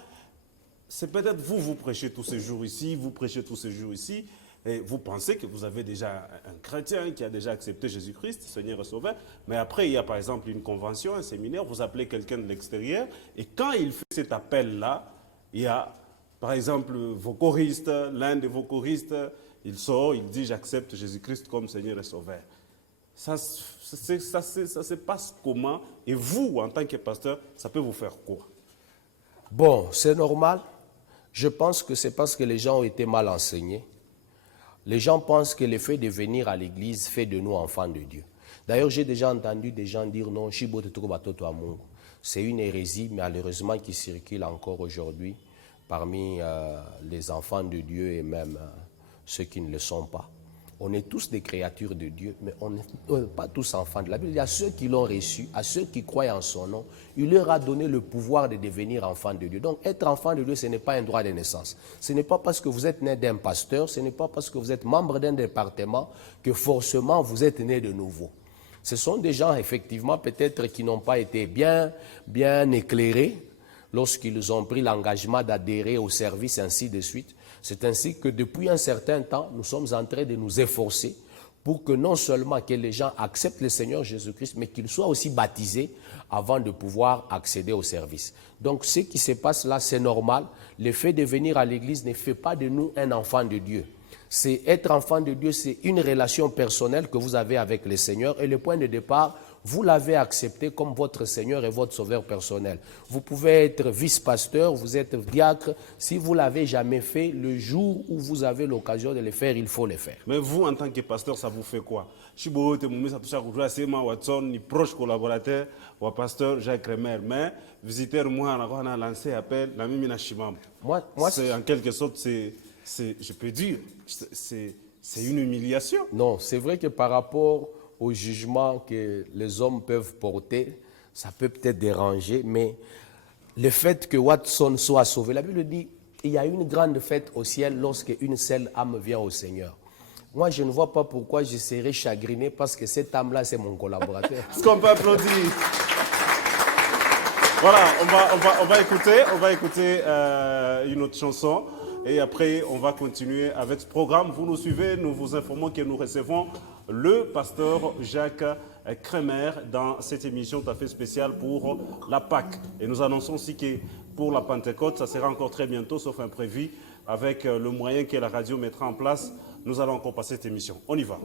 C'est peut-être vous prêchez tous ces jours ici, vous prêchez tous ces jours ici, et vous pensez que vous avez déjà un chrétien qui a déjà accepté Jésus-Christ, Seigneur et Sauveur, mais après il y a par exemple une convention, un séminaire, vous appelez quelqu'un de l'extérieur, et quand il fait cet appel-là, il y a par exemple vos choristes, l'un de vos choristes, il sort, il dit j'accepte Jésus-Christ comme Seigneur et Sauveur. Ça se passe comment? Et vous, en tant que pasteur, ça peut vous faire quoi? Bon, c'est normal. Je pense que c'est parce que les gens ont été mal enseignés. Les gens pensent que le fait de venir à l'église fait de nous enfants de Dieu. D'ailleurs, j'ai déjà entendu des gens dire non, c'est une hérésie, malheureusement, qui circule encore aujourd'hui parmi les enfants de Dieu et même ceux qui ne le sont pas. On est tous des créatures de Dieu, mais on n'est pas tous enfants de la Bible. Il y a ceux qui l'ont reçu, à ceux qui croient en son nom. Il leur a donné le pouvoir de devenir enfants de Dieu. Donc, être enfant de Dieu, ce n'est pas un droit de naissance. Ce n'est pas parce que vous êtes né d'un pasteur, ce n'est pas parce que vous êtes membre d'un département que forcément vous êtes né de nouveau. Ce sont des gens, effectivement, peut-être qui n'ont pas été bien éclairés lorsqu'ils ont pris l'engagement d'adhérer au service, ainsi de suite. C'est ainsi que depuis un certain temps, nous sommes en train de nous efforcer pour que non seulement que les gens acceptent le Seigneur Jésus-Christ, mais qu'ils soient aussi baptisés avant de pouvoir accéder au service. Donc ce qui se passe là, c'est normal. Le fait de venir à l'église ne fait pas de nous un enfant de Dieu. C'est être enfant de Dieu, c'est une relation personnelle que vous avez avec le Seigneur. Et le point de départ, vous l'avez accepté comme votre Seigneur et votre Sauveur personnel. Vous pouvez être vice-pasteur, vous êtes diacre. Si vous ne l'avez jamais fait, le jour où vous avez l'occasion de le faire, il faut le faire. Mais vous, en tant que pasteur, ça vous fait quoi? Si vous êtes proche collaborateur ou pasteur Jacques Kremer, mais visiteur, moi, on a lancé appel, la Mimina Shimam. Moi, c'est en quelque sorte, je peux dire, c'est une humiliation. Non, c'est vrai que par rapport au jugement que les hommes peuvent porter, ça peut peut-être déranger, mais le fait que Watson soit sauvé, la Bible dit, il y a une grande fête au ciel lorsque une seule âme vient au Seigneur. Moi, je ne vois pas pourquoi je serais chagriné parce que cette âme-là, c'est mon collaborateur. Est-ce qu'on peut applaudir? Voilà, on va écouter une autre chanson. Et après, on va continuer avec ce programme. Vous nous suivez, nous vous informons que nous recevons le pasteur Jacques Kremer dans cette émission tout à fait spéciale pour la Pâque. Et nous annonçons aussi que pour la Pentecôte, ça sera encore très bientôt, sauf imprévu, avec le moyen que la radio mettra en place. Nous allons encore passer cette émission. On y va.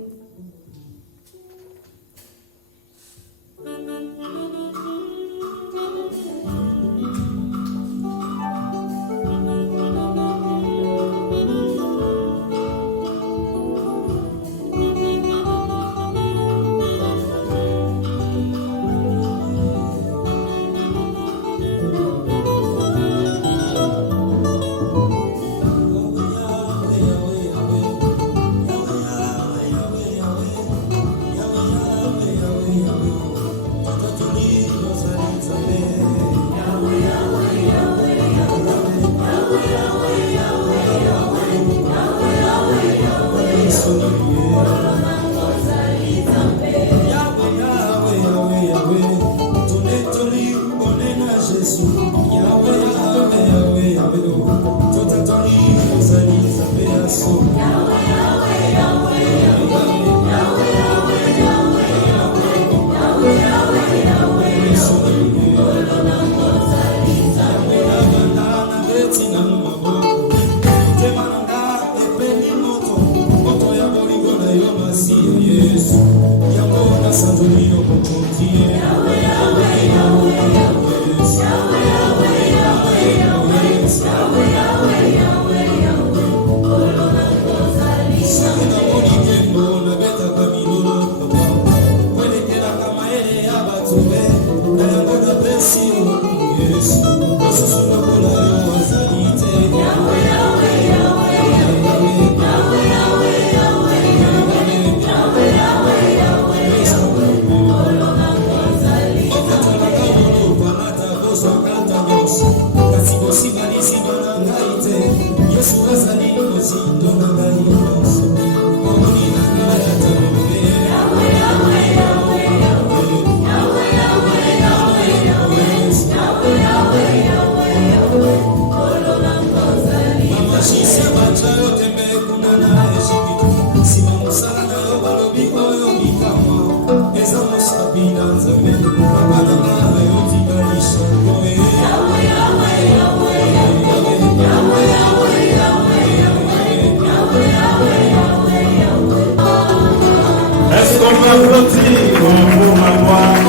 Est-ce qu'on peut applaudir pour la gloire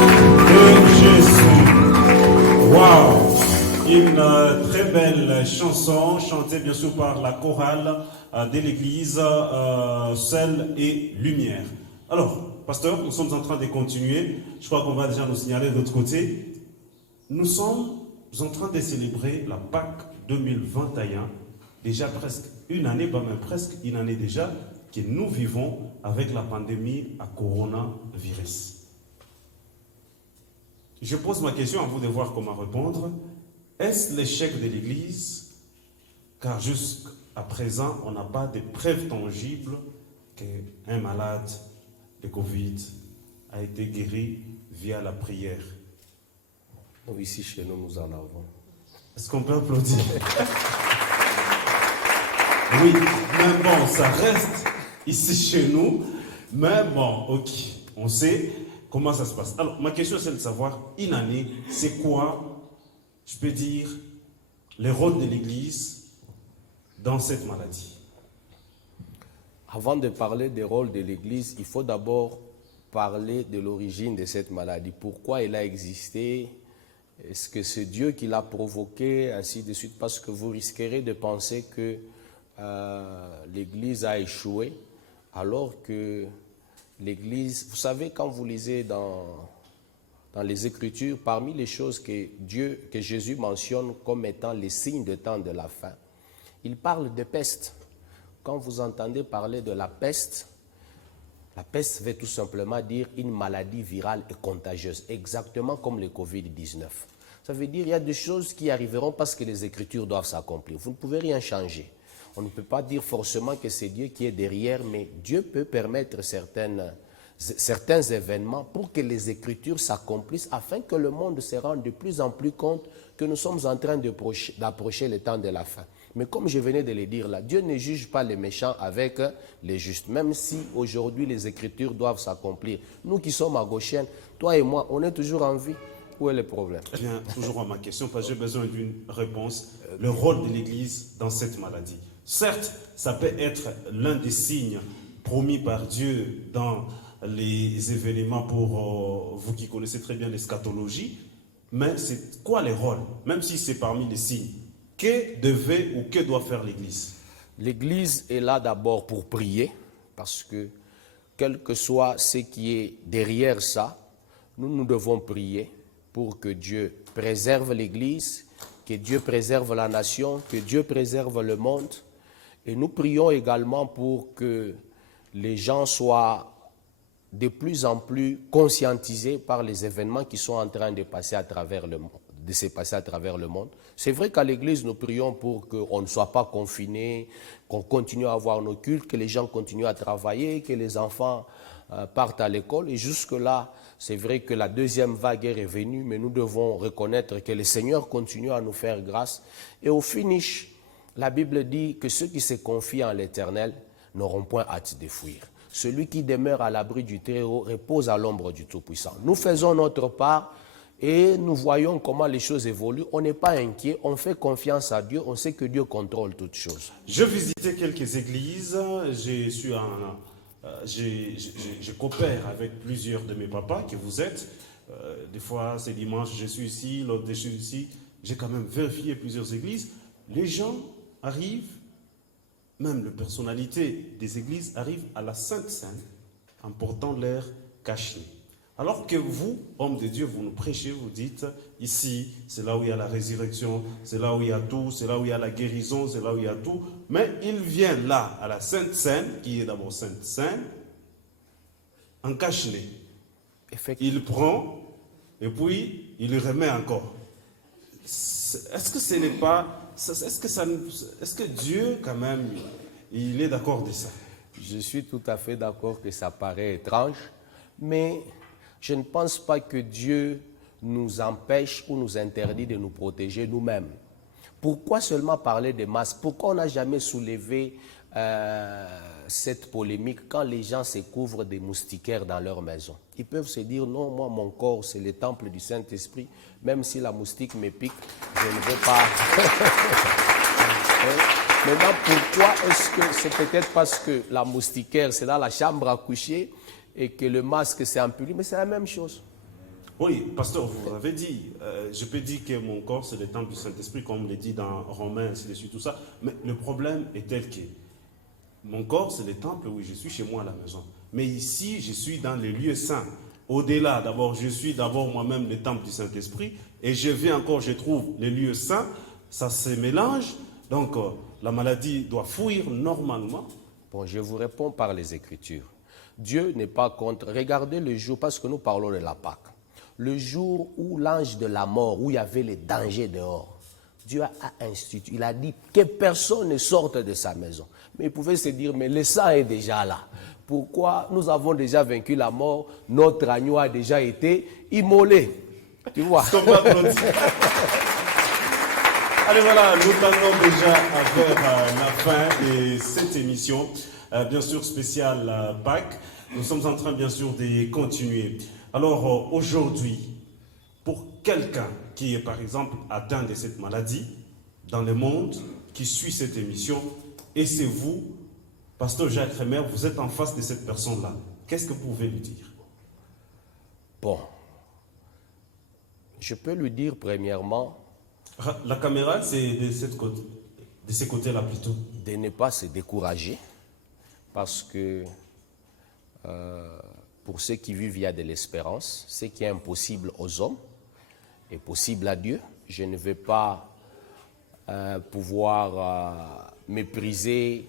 de Jésus? Waouh! Une très belle chanson chantée bien sûr par la chorale de l'église Sel et Lumière. Alors, pasteur, nous sommes en train de continuer. Je crois qu'on va déjà nous signaler de l'autre côté. Nous sommes en train de célébrer la Pâques 2021. Déjà presque une année, pas même presque une année déjà, que nous vivons avec la pandémie à coronavirus. Je pose ma question à vous de voir comment répondre. Est-ce l'échec de l'Église? Car jusqu'à présent, on n'a pas de preuves tangibles qu'un malade de Covid a été guéri via la prière. Nous, ici, chez nous, nous en avons. Est-ce qu'on peut applaudir? Oui, mais bon, ça reste ici chez nous. Mais bon, ok, on sait comment ça se passe. Alors, ma question, c'est de savoir, une année, c'est quoi, je peux dire, le rôle de l'Église dans cette maladie? Avant de parler des rôles de l'Église, il faut d'abord parler de l'origine de cette maladie. Pourquoi elle a existé? Est-ce que c'est Dieu qui l'a provoqué, ainsi de suite? Parce que vous risquerez de penser que l'Église a échoué, alors que l'Église, vous savez, quand vous lisez dans les Écritures, parmi les choses que Jésus mentionne comme étant les signes de temps de la fin, il parle de peste. Quand vous entendez parler de la peste veut tout simplement dire une maladie virale et contagieuse, exactement comme le Covid-19. Ça veut dire qu'il y a des choses qui arriveront parce que les Écritures doivent s'accomplir. Vous ne pouvez rien changer. On ne peut pas dire forcément que c'est Dieu qui est derrière, mais Dieu peut permettre certains événements pour que les Écritures s'accomplissent afin que le monde se rende de plus en plus compte que nous sommes en train d'approcher le temps de la fin. Mais comme je venais de le dire là, Dieu ne juge pas les méchants avec les justes, même si aujourd'hui les Écritures doivent s'accomplir. Nous qui sommes à Goshen, toi et moi, on est toujours en vie. Où est le problème? Je viens toujours à ma question parce que j'ai besoin d'une réponse. Le rôle de l'Église dans cette maladie. Certes, ça peut être l'un des signes promis par Dieu dans les événements pour vous qui connaissez très bien l'eschatologie, mais c'est quoi les rôles? Même si c'est parmi les signes, que devait ou que doit faire l'Église? L'Église est là d'abord pour prier, parce que quel que soit ce qui est derrière ça, nous devons prier pour que Dieu préserve l'Église, que Dieu préserve la nation, que Dieu préserve le monde. Et nous prions également pour que les gens soient de plus en plus conscientisés par les événements qui sont en train de se passer à travers le monde. C'est vrai qu'à l'Église, nous prions pour qu'on ne soit pas confinés, qu'on continue à avoir nos cultes, que les gens continuent à travailler, que les enfants partent à l'école. Et jusque-là, c'est vrai que la deuxième vague est revenue, mais nous devons reconnaître que le Seigneur continue à nous faire grâce. Et au finish, la Bible dit que ceux qui se confient en l'Éternel n'auront point hâte de fuir. Celui qui demeure à l'abri du Très-Haut repose à l'ombre du Tout-Puissant. Nous faisons notre part et nous voyons comment les choses évoluent. On n'est pas inquiet, on fait confiance à Dieu, on sait que Dieu contrôle toutes choses. Je visitais quelques églises, je coopère avec plusieurs de mes papas que vous êtes. Des fois, c'est dimanche, je suis ici, l'autre, je suis ici. J'ai quand même vérifié plusieurs églises. Les gens arrivent, même les personnalités des églises arrivent à la Sainte Seine en portant l'air caché. Alors que vous, hommes de Dieu, vous nous prêchez, vous dites, ici, c'est là où il y a la résurrection, c'est là où il y a tout, c'est là où il y a la guérison, c'est là où il y a tout. Mais il vient là, à la Sainte Seine, qui est d'abord Sainte Seine, en cache-nez. Il prend, et puis il remet encore. Est-ce que ce n'est pas est-ce que Dieu, quand même, il est d'accord de ça? Je suis tout à fait d'accord que ça paraît étrange, mais je ne pense pas que Dieu nous empêche ou nous interdit de nous protéger nous-mêmes. Pourquoi seulement parler des masques? Pourquoi on n'a jamais soulevé cette polémique quand les gens se couvrent des moustiquaires dans leur maison? Ils peuvent se dire, non, moi, mon corps, c'est le temple du Saint-Esprit. Même si la moustique me pique, je ne veux pas... Maintenant, pourquoi est-ce que c'est peut-être parce que la moustiquaire, c'est dans la chambre à coucher et que le masque, c'est en public, mais c'est la même chose. Oui, pasteur, vous avez dit, je peux dire que mon corps, c'est le temple du Saint-Esprit, comme on le dit dans Romains, ainsi de suite, tout ça. Mais le problème est tel que mon corps, c'est le temple, oui, je suis chez moi à la maison. Mais ici, je suis dans les lieux saints. Au-delà, d'abord, je suis d'abord moi-même le temple du Saint-Esprit. Et je viens encore, je trouve les lieux saints. Ça se mélange. Donc, la maladie doit fuir normalement. Bon, je vous réponds par les Écritures. Dieu n'est pas contre. Regardez le jour, parce que nous parlons de la Pâque. Le jour où l'ange de la mort, où il y avait les dangers dehors, Dieu a institué, il a dit que personne ne sorte de sa maison. Mais il pouvait se dire, mais le sang est déjà là. Pourquoi nous avons déjà vaincu la mort? Notre agneau a déjà été immolé. Tu vois? Allez, voilà, nous tendons déjà vers la fin de cette émission, bien sûr spéciale Pâques. Nous sommes en train, bien sûr, de continuer. Alors, aujourd'hui, pour quelqu'un qui est, par exemple, atteint de cette maladie, dans le monde, qui suit cette émission, et c'est vous, pasteur Jacques Remer, vous êtes en face de cette personne-là. Qu'est-ce que vous pouvez lui dire? Bon, je peux lui dire premièrement... La caméra, c'est de ce côté-là plutôt. De ne pas se décourager, parce que pour ceux qui vivent, il y a de l'espérance. Ce qui est impossible aux hommes est possible à Dieu. Je ne vais pas pouvoir mépriser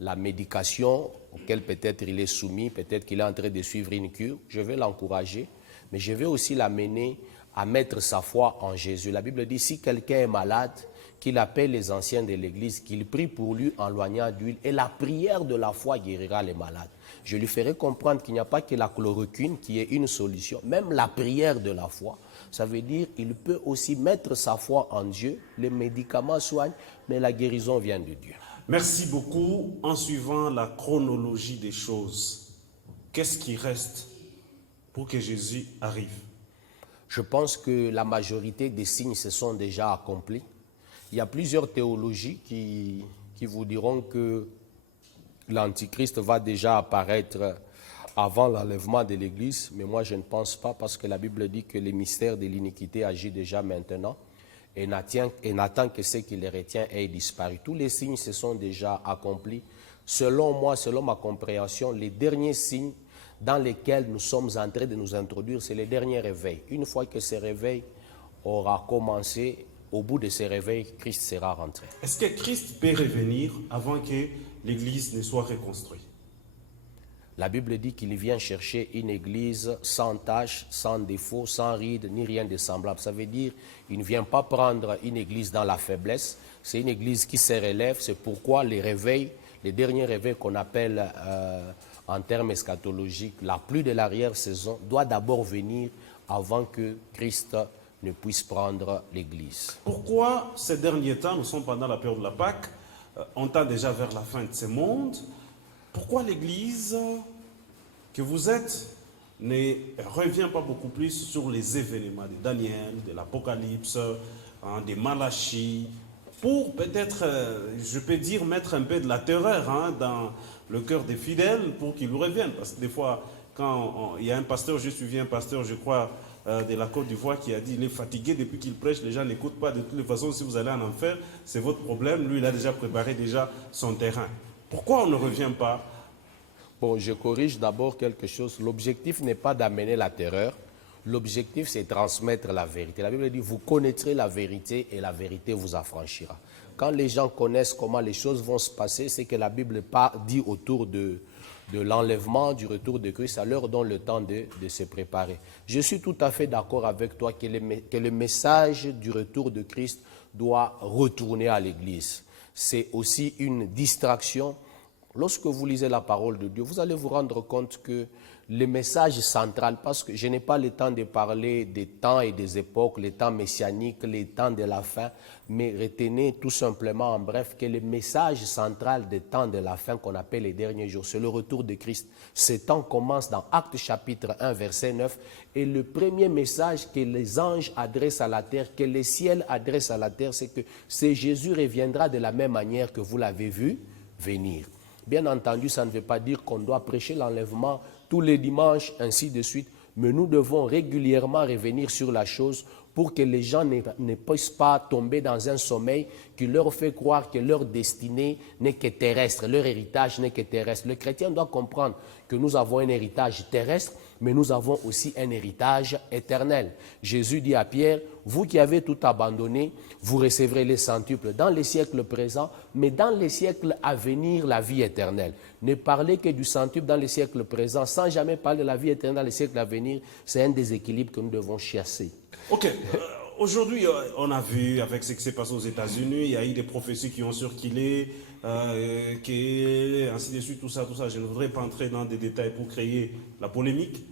la médication auquel peut-être il est soumis, peut-être qu'il est en train de suivre une cure. Je vais l'encourager, mais je vais aussi l'amener à mettre sa foi en Jésus. La Bible dit, si quelqu'un est malade, qu'il appelle les anciens de l'Église, qu'il prie pour lui en loignant d'huile, et la prière de la foi guérira les malades. Je lui ferai comprendre qu'il n'y a pas que la chloroquine qui est une solution, même la prière de la foi. Ça veut dire qu'il peut aussi mettre sa foi en Dieu, les médicaments soignent, mais la guérison vient de Dieu. Merci beaucoup. En suivant la chronologie des choses, qu'est-ce qui reste pour que Jésus arrive? Je pense que la majorité des signes se sont déjà accomplis. Il y a plusieurs théologies qui vous diront que l'Antichrist va déjà apparaître avant l'enlèvement de l'Église, mais moi je ne pense pas, parce que la Bible dit que les mystères de l'iniquité agit déjà maintenant et n'attend que ce qui les retient ait disparu. Tous les signes se sont déjà accomplis. Selon moi, selon ma compréhension, les derniers signes dans lesquels nous sommes en train de nous introduire, c'est le dernier réveil. Une fois que ce réveil aura commencé, au bout de ce réveil, Christ sera rentré. Est-ce que Christ peut revenir avant que l'Église ne soit reconstruite? La Bible dit qu'il vient chercher une église sans tache, sans défaut, sans ride, ni rien de semblable. Ça veut dire qu'il ne vient pas prendre une église dans la faiblesse. C'est une église qui se relève. C'est pourquoi les réveils, les derniers réveils qu'on appelle en termes eschatologiques la pluie de l'arrière-saison, doit d'abord venir avant que Christ ne puisse prendre l'église. Pourquoi ces derniers temps, nous sommes pendant la période de la Pâque, on tend déjà vers la fin de ce monde? Pourquoi l'Église que vous êtes ne revient pas beaucoup plus sur les événements de Daniel, de l'Apocalypse, de Malachie, pour peut-être, je peux dire, mettre un peu de la terreur dans le cœur des fidèles pour qu'ils nous reviennent? Parce que des fois, quand il y a un pasteur, j'ai suivi un pasteur, je crois, de la Côte d'Ivoire qui a dit il est fatigué depuis qu'il prêche, les gens n'écoutent pas. De toutes les façons, si vous allez en enfer, c'est votre problème. Lui, il a déjà préparé son terrain. Pourquoi on ne revient pas? Bon, je corrige d'abord quelque chose. L'objectif n'est pas d'amener la terreur. L'objectif, c'est de transmettre la vérité. La Bible dit, vous connaîtrez la vérité et la vérité vous affranchira. Quand les gens connaissent comment les choses vont se passer, c'est que la Bible dit autour de l'enlèvement, du retour de Christ, ça leur donne le temps de se préparer. Je suis tout à fait d'accord avec toi que le message du retour de Christ doit retourner à l'église. C'est aussi une distraction. Lorsque vous lisez la parole de Dieu, vous allez vous rendre compte que le message central, parce que je n'ai pas le temps de parler des temps et des époques, les temps messianiques, les temps de la fin, mais retenez tout simplement en bref que le message central des temps de la fin qu'on appelle les derniers jours, c'est le retour de Christ. Ce temps commence dans Actes chapitre 1 verset 9 et le premier message que les anges adressent à la terre, que les ciels adressent à la terre, c'est que c'est Jésus reviendra de la même manière que vous l'avez vu venir. Bien entendu, ça ne veut pas dire qu'on doit prêcher l'enlèvement tous les dimanches, ainsi de suite, mais nous devons régulièrement revenir sur la chose pour que les gens ne puissent pas tomber dans un sommeil qui leur fait croire que leur destinée n'est que terrestre, leur héritage n'est que terrestre. Le chrétien doit comprendre que nous avons un héritage terrestre, mais nous avons aussi un héritage éternel. Jésus dit à Pierre, vous qui avez tout abandonné, vous recevrez les centuples dans les siècles présents, mais dans les siècles à venir, la vie éternelle. Ne parler que du centuple dans les siècles présents, sans jamais parler de la vie éternelle dans les siècles à venir, c'est un déséquilibre que nous devons chasser. Ok, aujourd'hui, on a vu avec ce qui s'est passé aux États-Unis, il y a eu des prophéties qui ont circulé, ainsi de suite, tout ça. Je ne voudrais pas entrer dans des détails pour créer la polémique,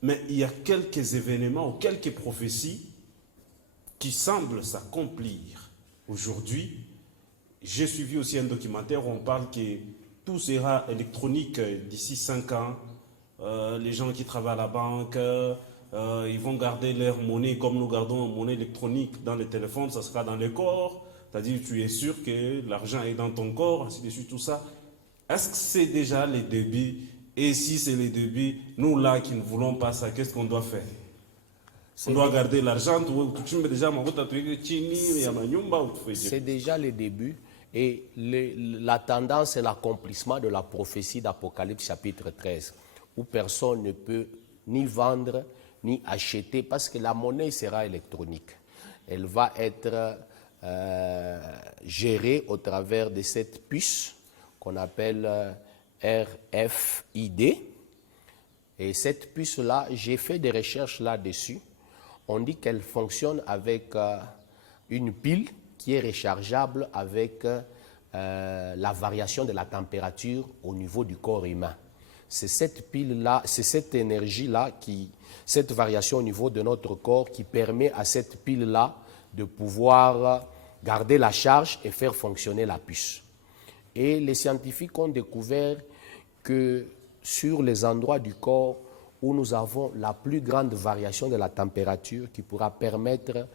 mais il y a quelques événements ou quelques prophéties qui semblent s'accomplir aujourd'hui. J'ai suivi aussi un documentaire où on parle que tout sera électronique d'ici 5 ans. Les gens qui travaillent à la banque, ils vont garder leur monnaie comme nous gardons monnaie électronique dans les téléphones, ça sera dans le corps. C'est-à-dire tu es sûr que l'argent est dans ton corps, ainsi de suite, tout ça. Est-ce que c'est déjà les débuts? Et si c'est les débuts, nous là qui ne voulons pas ça, qu'est-ce qu'on doit faire? On doit garder l'argent, c'est déjà le début. Et la tendance, c'est l'accomplissement de la prophétie d'Apocalypse chapitre 13, où personne ne peut ni vendre, ni acheter, parce que la monnaie sera électronique. Elle va être gérée au travers de cette puce qu'on appelle RFID. Et cette puce-là, j'ai fait des recherches là-dessus. On dit qu'elle fonctionne avec une pile qui est rechargeable avec la variation de la température au niveau du corps humain. C'est cette pile-là, c'est cette énergie-là, cette variation au niveau de notre corps qui permet à cette pile-là de pouvoir garder la charge et faire fonctionner la puce. Et les scientifiques ont découvert que sur les endroits du corps où nous avons la plus grande variation de la température qui pourra permettre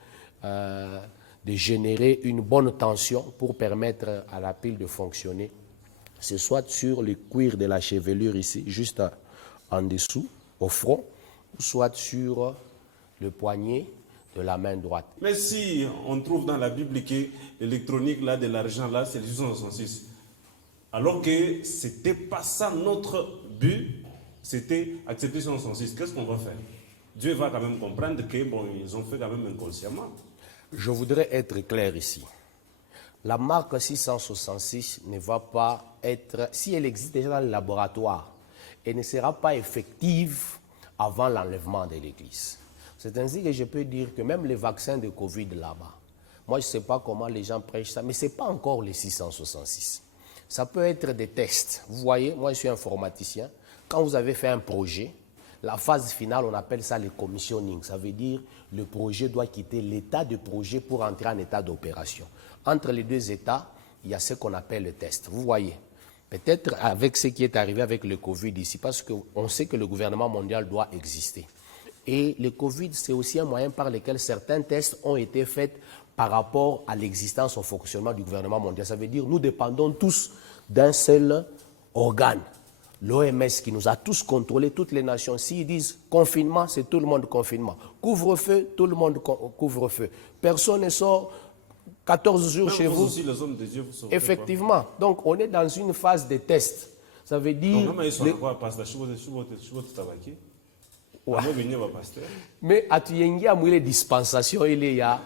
de générer une bonne tension pour permettre à la pile de fonctionner. C'est soit sur le cuir de la chevelure ici, juste en dessous, au front, ou soit sur le poignet de la main droite. Mais si on trouve dans la Bible que l'électronique, là, de l'argent, là, c'est le 1866. Alors que ce n'était pas ça notre but, c'était accepter 1866. Qu'est-ce qu'on va faire? Dieu va quand même comprendre que, bon, ils ont fait quand même inconsciemment. Je voudrais être clair ici. La marque 666 ne va pas être, si elle existe déjà dans le laboratoire, elle ne sera pas effective avant l'enlèvement de l'Église. C'est ainsi que je peux dire que même les vaccins de Covid là-bas, moi je ne sais pas comment les gens prêchent ça, mais ce n'est pas encore les 666. Ça peut être des tests. Vous voyez, moi je suis informaticien. Quand vous avez fait un projet, la phase finale, on appelle ça le commissioning. Ça veut dire que le projet doit quitter l'état de projet pour entrer en état d'opération. Entre les deux états, il y a ce qu'on appelle le test. Vous voyez, peut-être avec ce qui est arrivé avec le Covid ici, parce qu'on sait que le gouvernement mondial doit exister. Et le Covid, c'est aussi un moyen par lequel certains tests ont été faits par rapport à l'existence, au fonctionnement du gouvernement mondial. Ça veut dire que nous dépendons tous d'un seul organe. L'OMS qui nous a tous contrôlés, toutes les nations, s'ils disent confinement, c'est tout le monde confinement. Couvre-feu, tout le monde couvre-feu. Personne ne sort 14 jours chez vous. Aussi, les hommes de Dieu, vous sortez. Effectivement. Donc, on est dans une phase de test. Ça veut dire... Mais à Tuyengia, il y a dispensation, il y a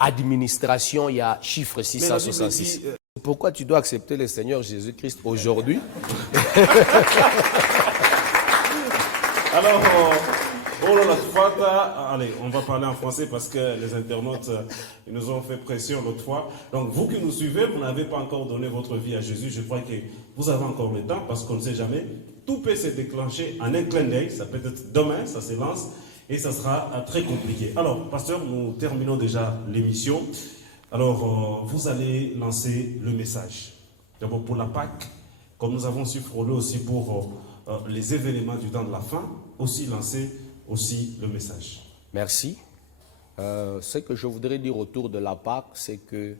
administration, il y a chiffre 666. Pourquoi tu dois accepter le Seigneur Jésus-Christ aujourd'hui? Alors, Oh là là, Fata. Allez, on va parler en français parce que les internautes ils nous ont fait pression l'autre fois. Donc, vous qui nous suivez, vous n'avez pas encore donné votre vie à Jésus. Je crois que vous avez encore le temps parce qu'on ne sait jamais. Tout peut se déclencher en un clin d'œil. Ça peut être demain, ça s'élance et ça sera très compliqué. Alors, pasteur, nous terminons déjà l'émission. Alors, vous allez lancer le message. D'abord pour la Pâque, comme nous avons su frôler aussi pour les événements du temps de la fin, aussi lancer aussi le message. Merci. Ce que je voudrais dire autour de la Pâque, c'est que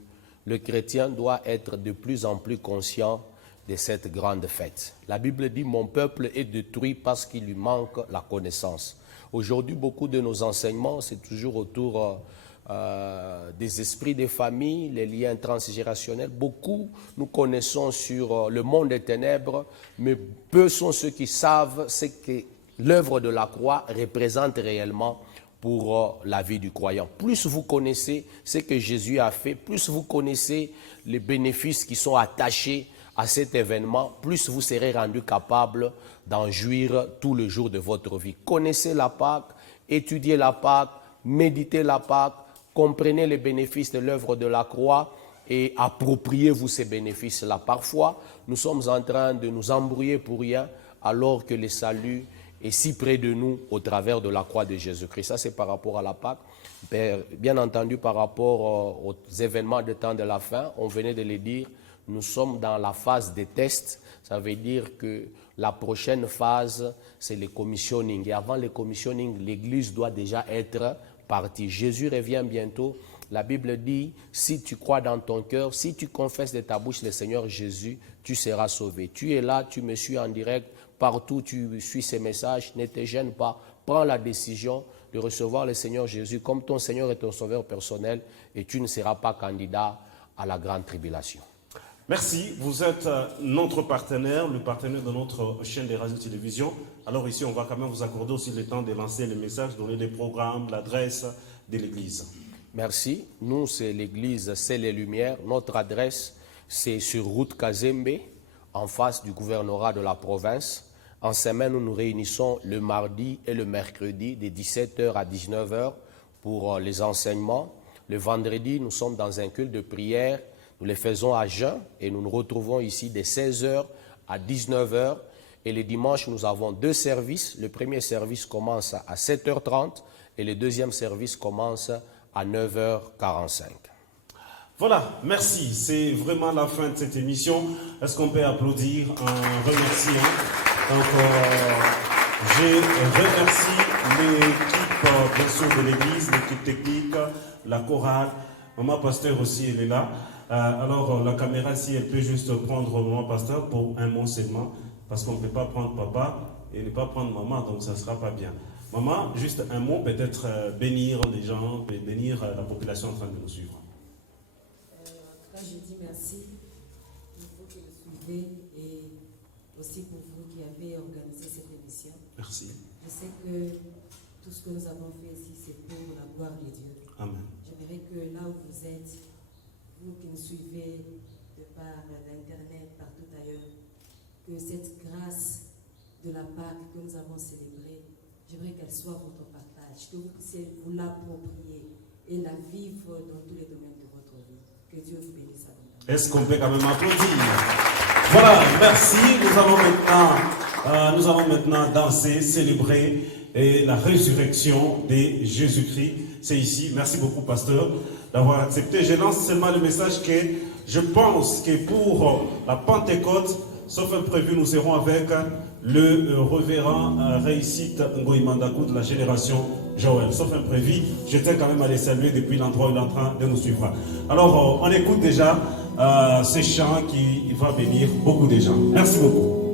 le chrétien doit être de plus en plus conscient de cette grande fête. La Bible dit « Mon peuple est détruit parce qu'il lui manque la connaissance ». Aujourd'hui, beaucoup de nos enseignements, c'est toujours autour des esprits des familles, les liens transgénérationnels. Beaucoup nous connaissons sur le monde des ténèbres, mais peu sont ceux qui savent ce que l'œuvre de la croix représente réellement pour la vie du croyant. Plus vous connaissez ce que Jésus a fait, plus vous connaissez les bénéfices qui sont attachés à cet événement, plus vous serez rendu capable d'en jouir tout le jour de votre vie. Connaissez la Pâque, étudiez la Pâque, méditez la Pâque, comprenez les bénéfices de l'œuvre de la croix et appropriez-vous ces bénéfices-là. Parfois, nous sommes en train de nous embrouiller pour rien alors que le salut est si près de nous au travers de la croix de Jésus-Christ. Ça, c'est par rapport à la Pâque. Bien entendu, par rapport aux événements de temps de la fin, on venait de le dire, nous sommes dans la phase des tests. Ça veut dire que la prochaine phase, c'est le commissioning. Et avant le commissioning, l'Église doit déjà être partie. Jésus revient bientôt. La Bible dit, si tu crois dans ton cœur, si tu confesses de ta bouche le Seigneur Jésus, tu seras sauvé. Tu es là, tu me suis en direct, partout tu suis ces messages, ne te gêne pas. Prends la décision de recevoir le Seigneur Jésus comme ton Seigneur et ton Sauveur personnel et tu ne seras pas candidat à la grande tribulation. Merci, vous êtes notre partenaire, le partenaire de notre chaîne de radio-télévision. Alors ici, on va quand même vous accorder aussi le temps de lancer les messages, donner des programmes, l'adresse de l'Église. Merci. nous, c'est l'église C'est les Lumières. Notre adresse, c'est sur route Kazembe, en face du gouvernorat de la province. En semaine, nous nous réunissons le mardi et le mercredi de 17h à 19h pour les enseignements. Le vendredi, nous sommes dans un culte de prière. Nous les faisons à jeun et nous nous retrouvons ici de 16h à 19h. Et le dimanche, nous avons deux services. Le premier service commence à 7h30 et le deuxième service commence à 9h45. Voilà, merci. C'est vraiment la fin de cette émission. Est-ce qu'on peut applaudir en remerciant? Donc, je remercie l'équipe, bien sûr, de l'Église, l'équipe technique, la chorale. Maman Pasteur aussi, elle est là. Alors, la caméra, si elle peut juste prendre Maman Pasteur pour un mot seulement, parce qu'on ne peut pas prendre papa et ne pas prendre maman, donc ça ne sera pas bien. Maman, juste un mot, peut-être bénir les gens, bénir la population en train de nous suivre. En tout cas, je dis merci pour vous qui nous suivez et aussi pour vous qui avez organisé cette émission. Merci. Je sais que tout ce que nous avons fait ici, c'est pour la gloire de Dieu. Amen. J'aimerais que là où vous êtes, vous qui nous suivez de par l'Internet, partout ailleurs, que cette grâce de la Pâque que nous avons célébrée, j'aimerais qu'elle soit votre partage, que vous puissiez vous l'approprier et la vivre dans tous les domaines de votre vie. Que Dieu vous bénisse abondamment. Est-ce qu'on peut quand même applaudir? Voilà, merci. Nous allons maintenant danser, célébrer la résurrection de Jésus-Christ. C'est ici. Merci beaucoup, pasteur, d'avoir accepté. Je lance seulement le message que je pense que pour la Pentecôte, sauf imprévu, nous serons avec le révérend Réussite Ngoïmandakou de la génération Joël. Sauf imprévu, je tiens quand même à les saluer depuis l'endroit où il est en train de nous suivre. Alors, on écoute déjà ce chant qui va bénir beaucoup de gens. Merci beaucoup.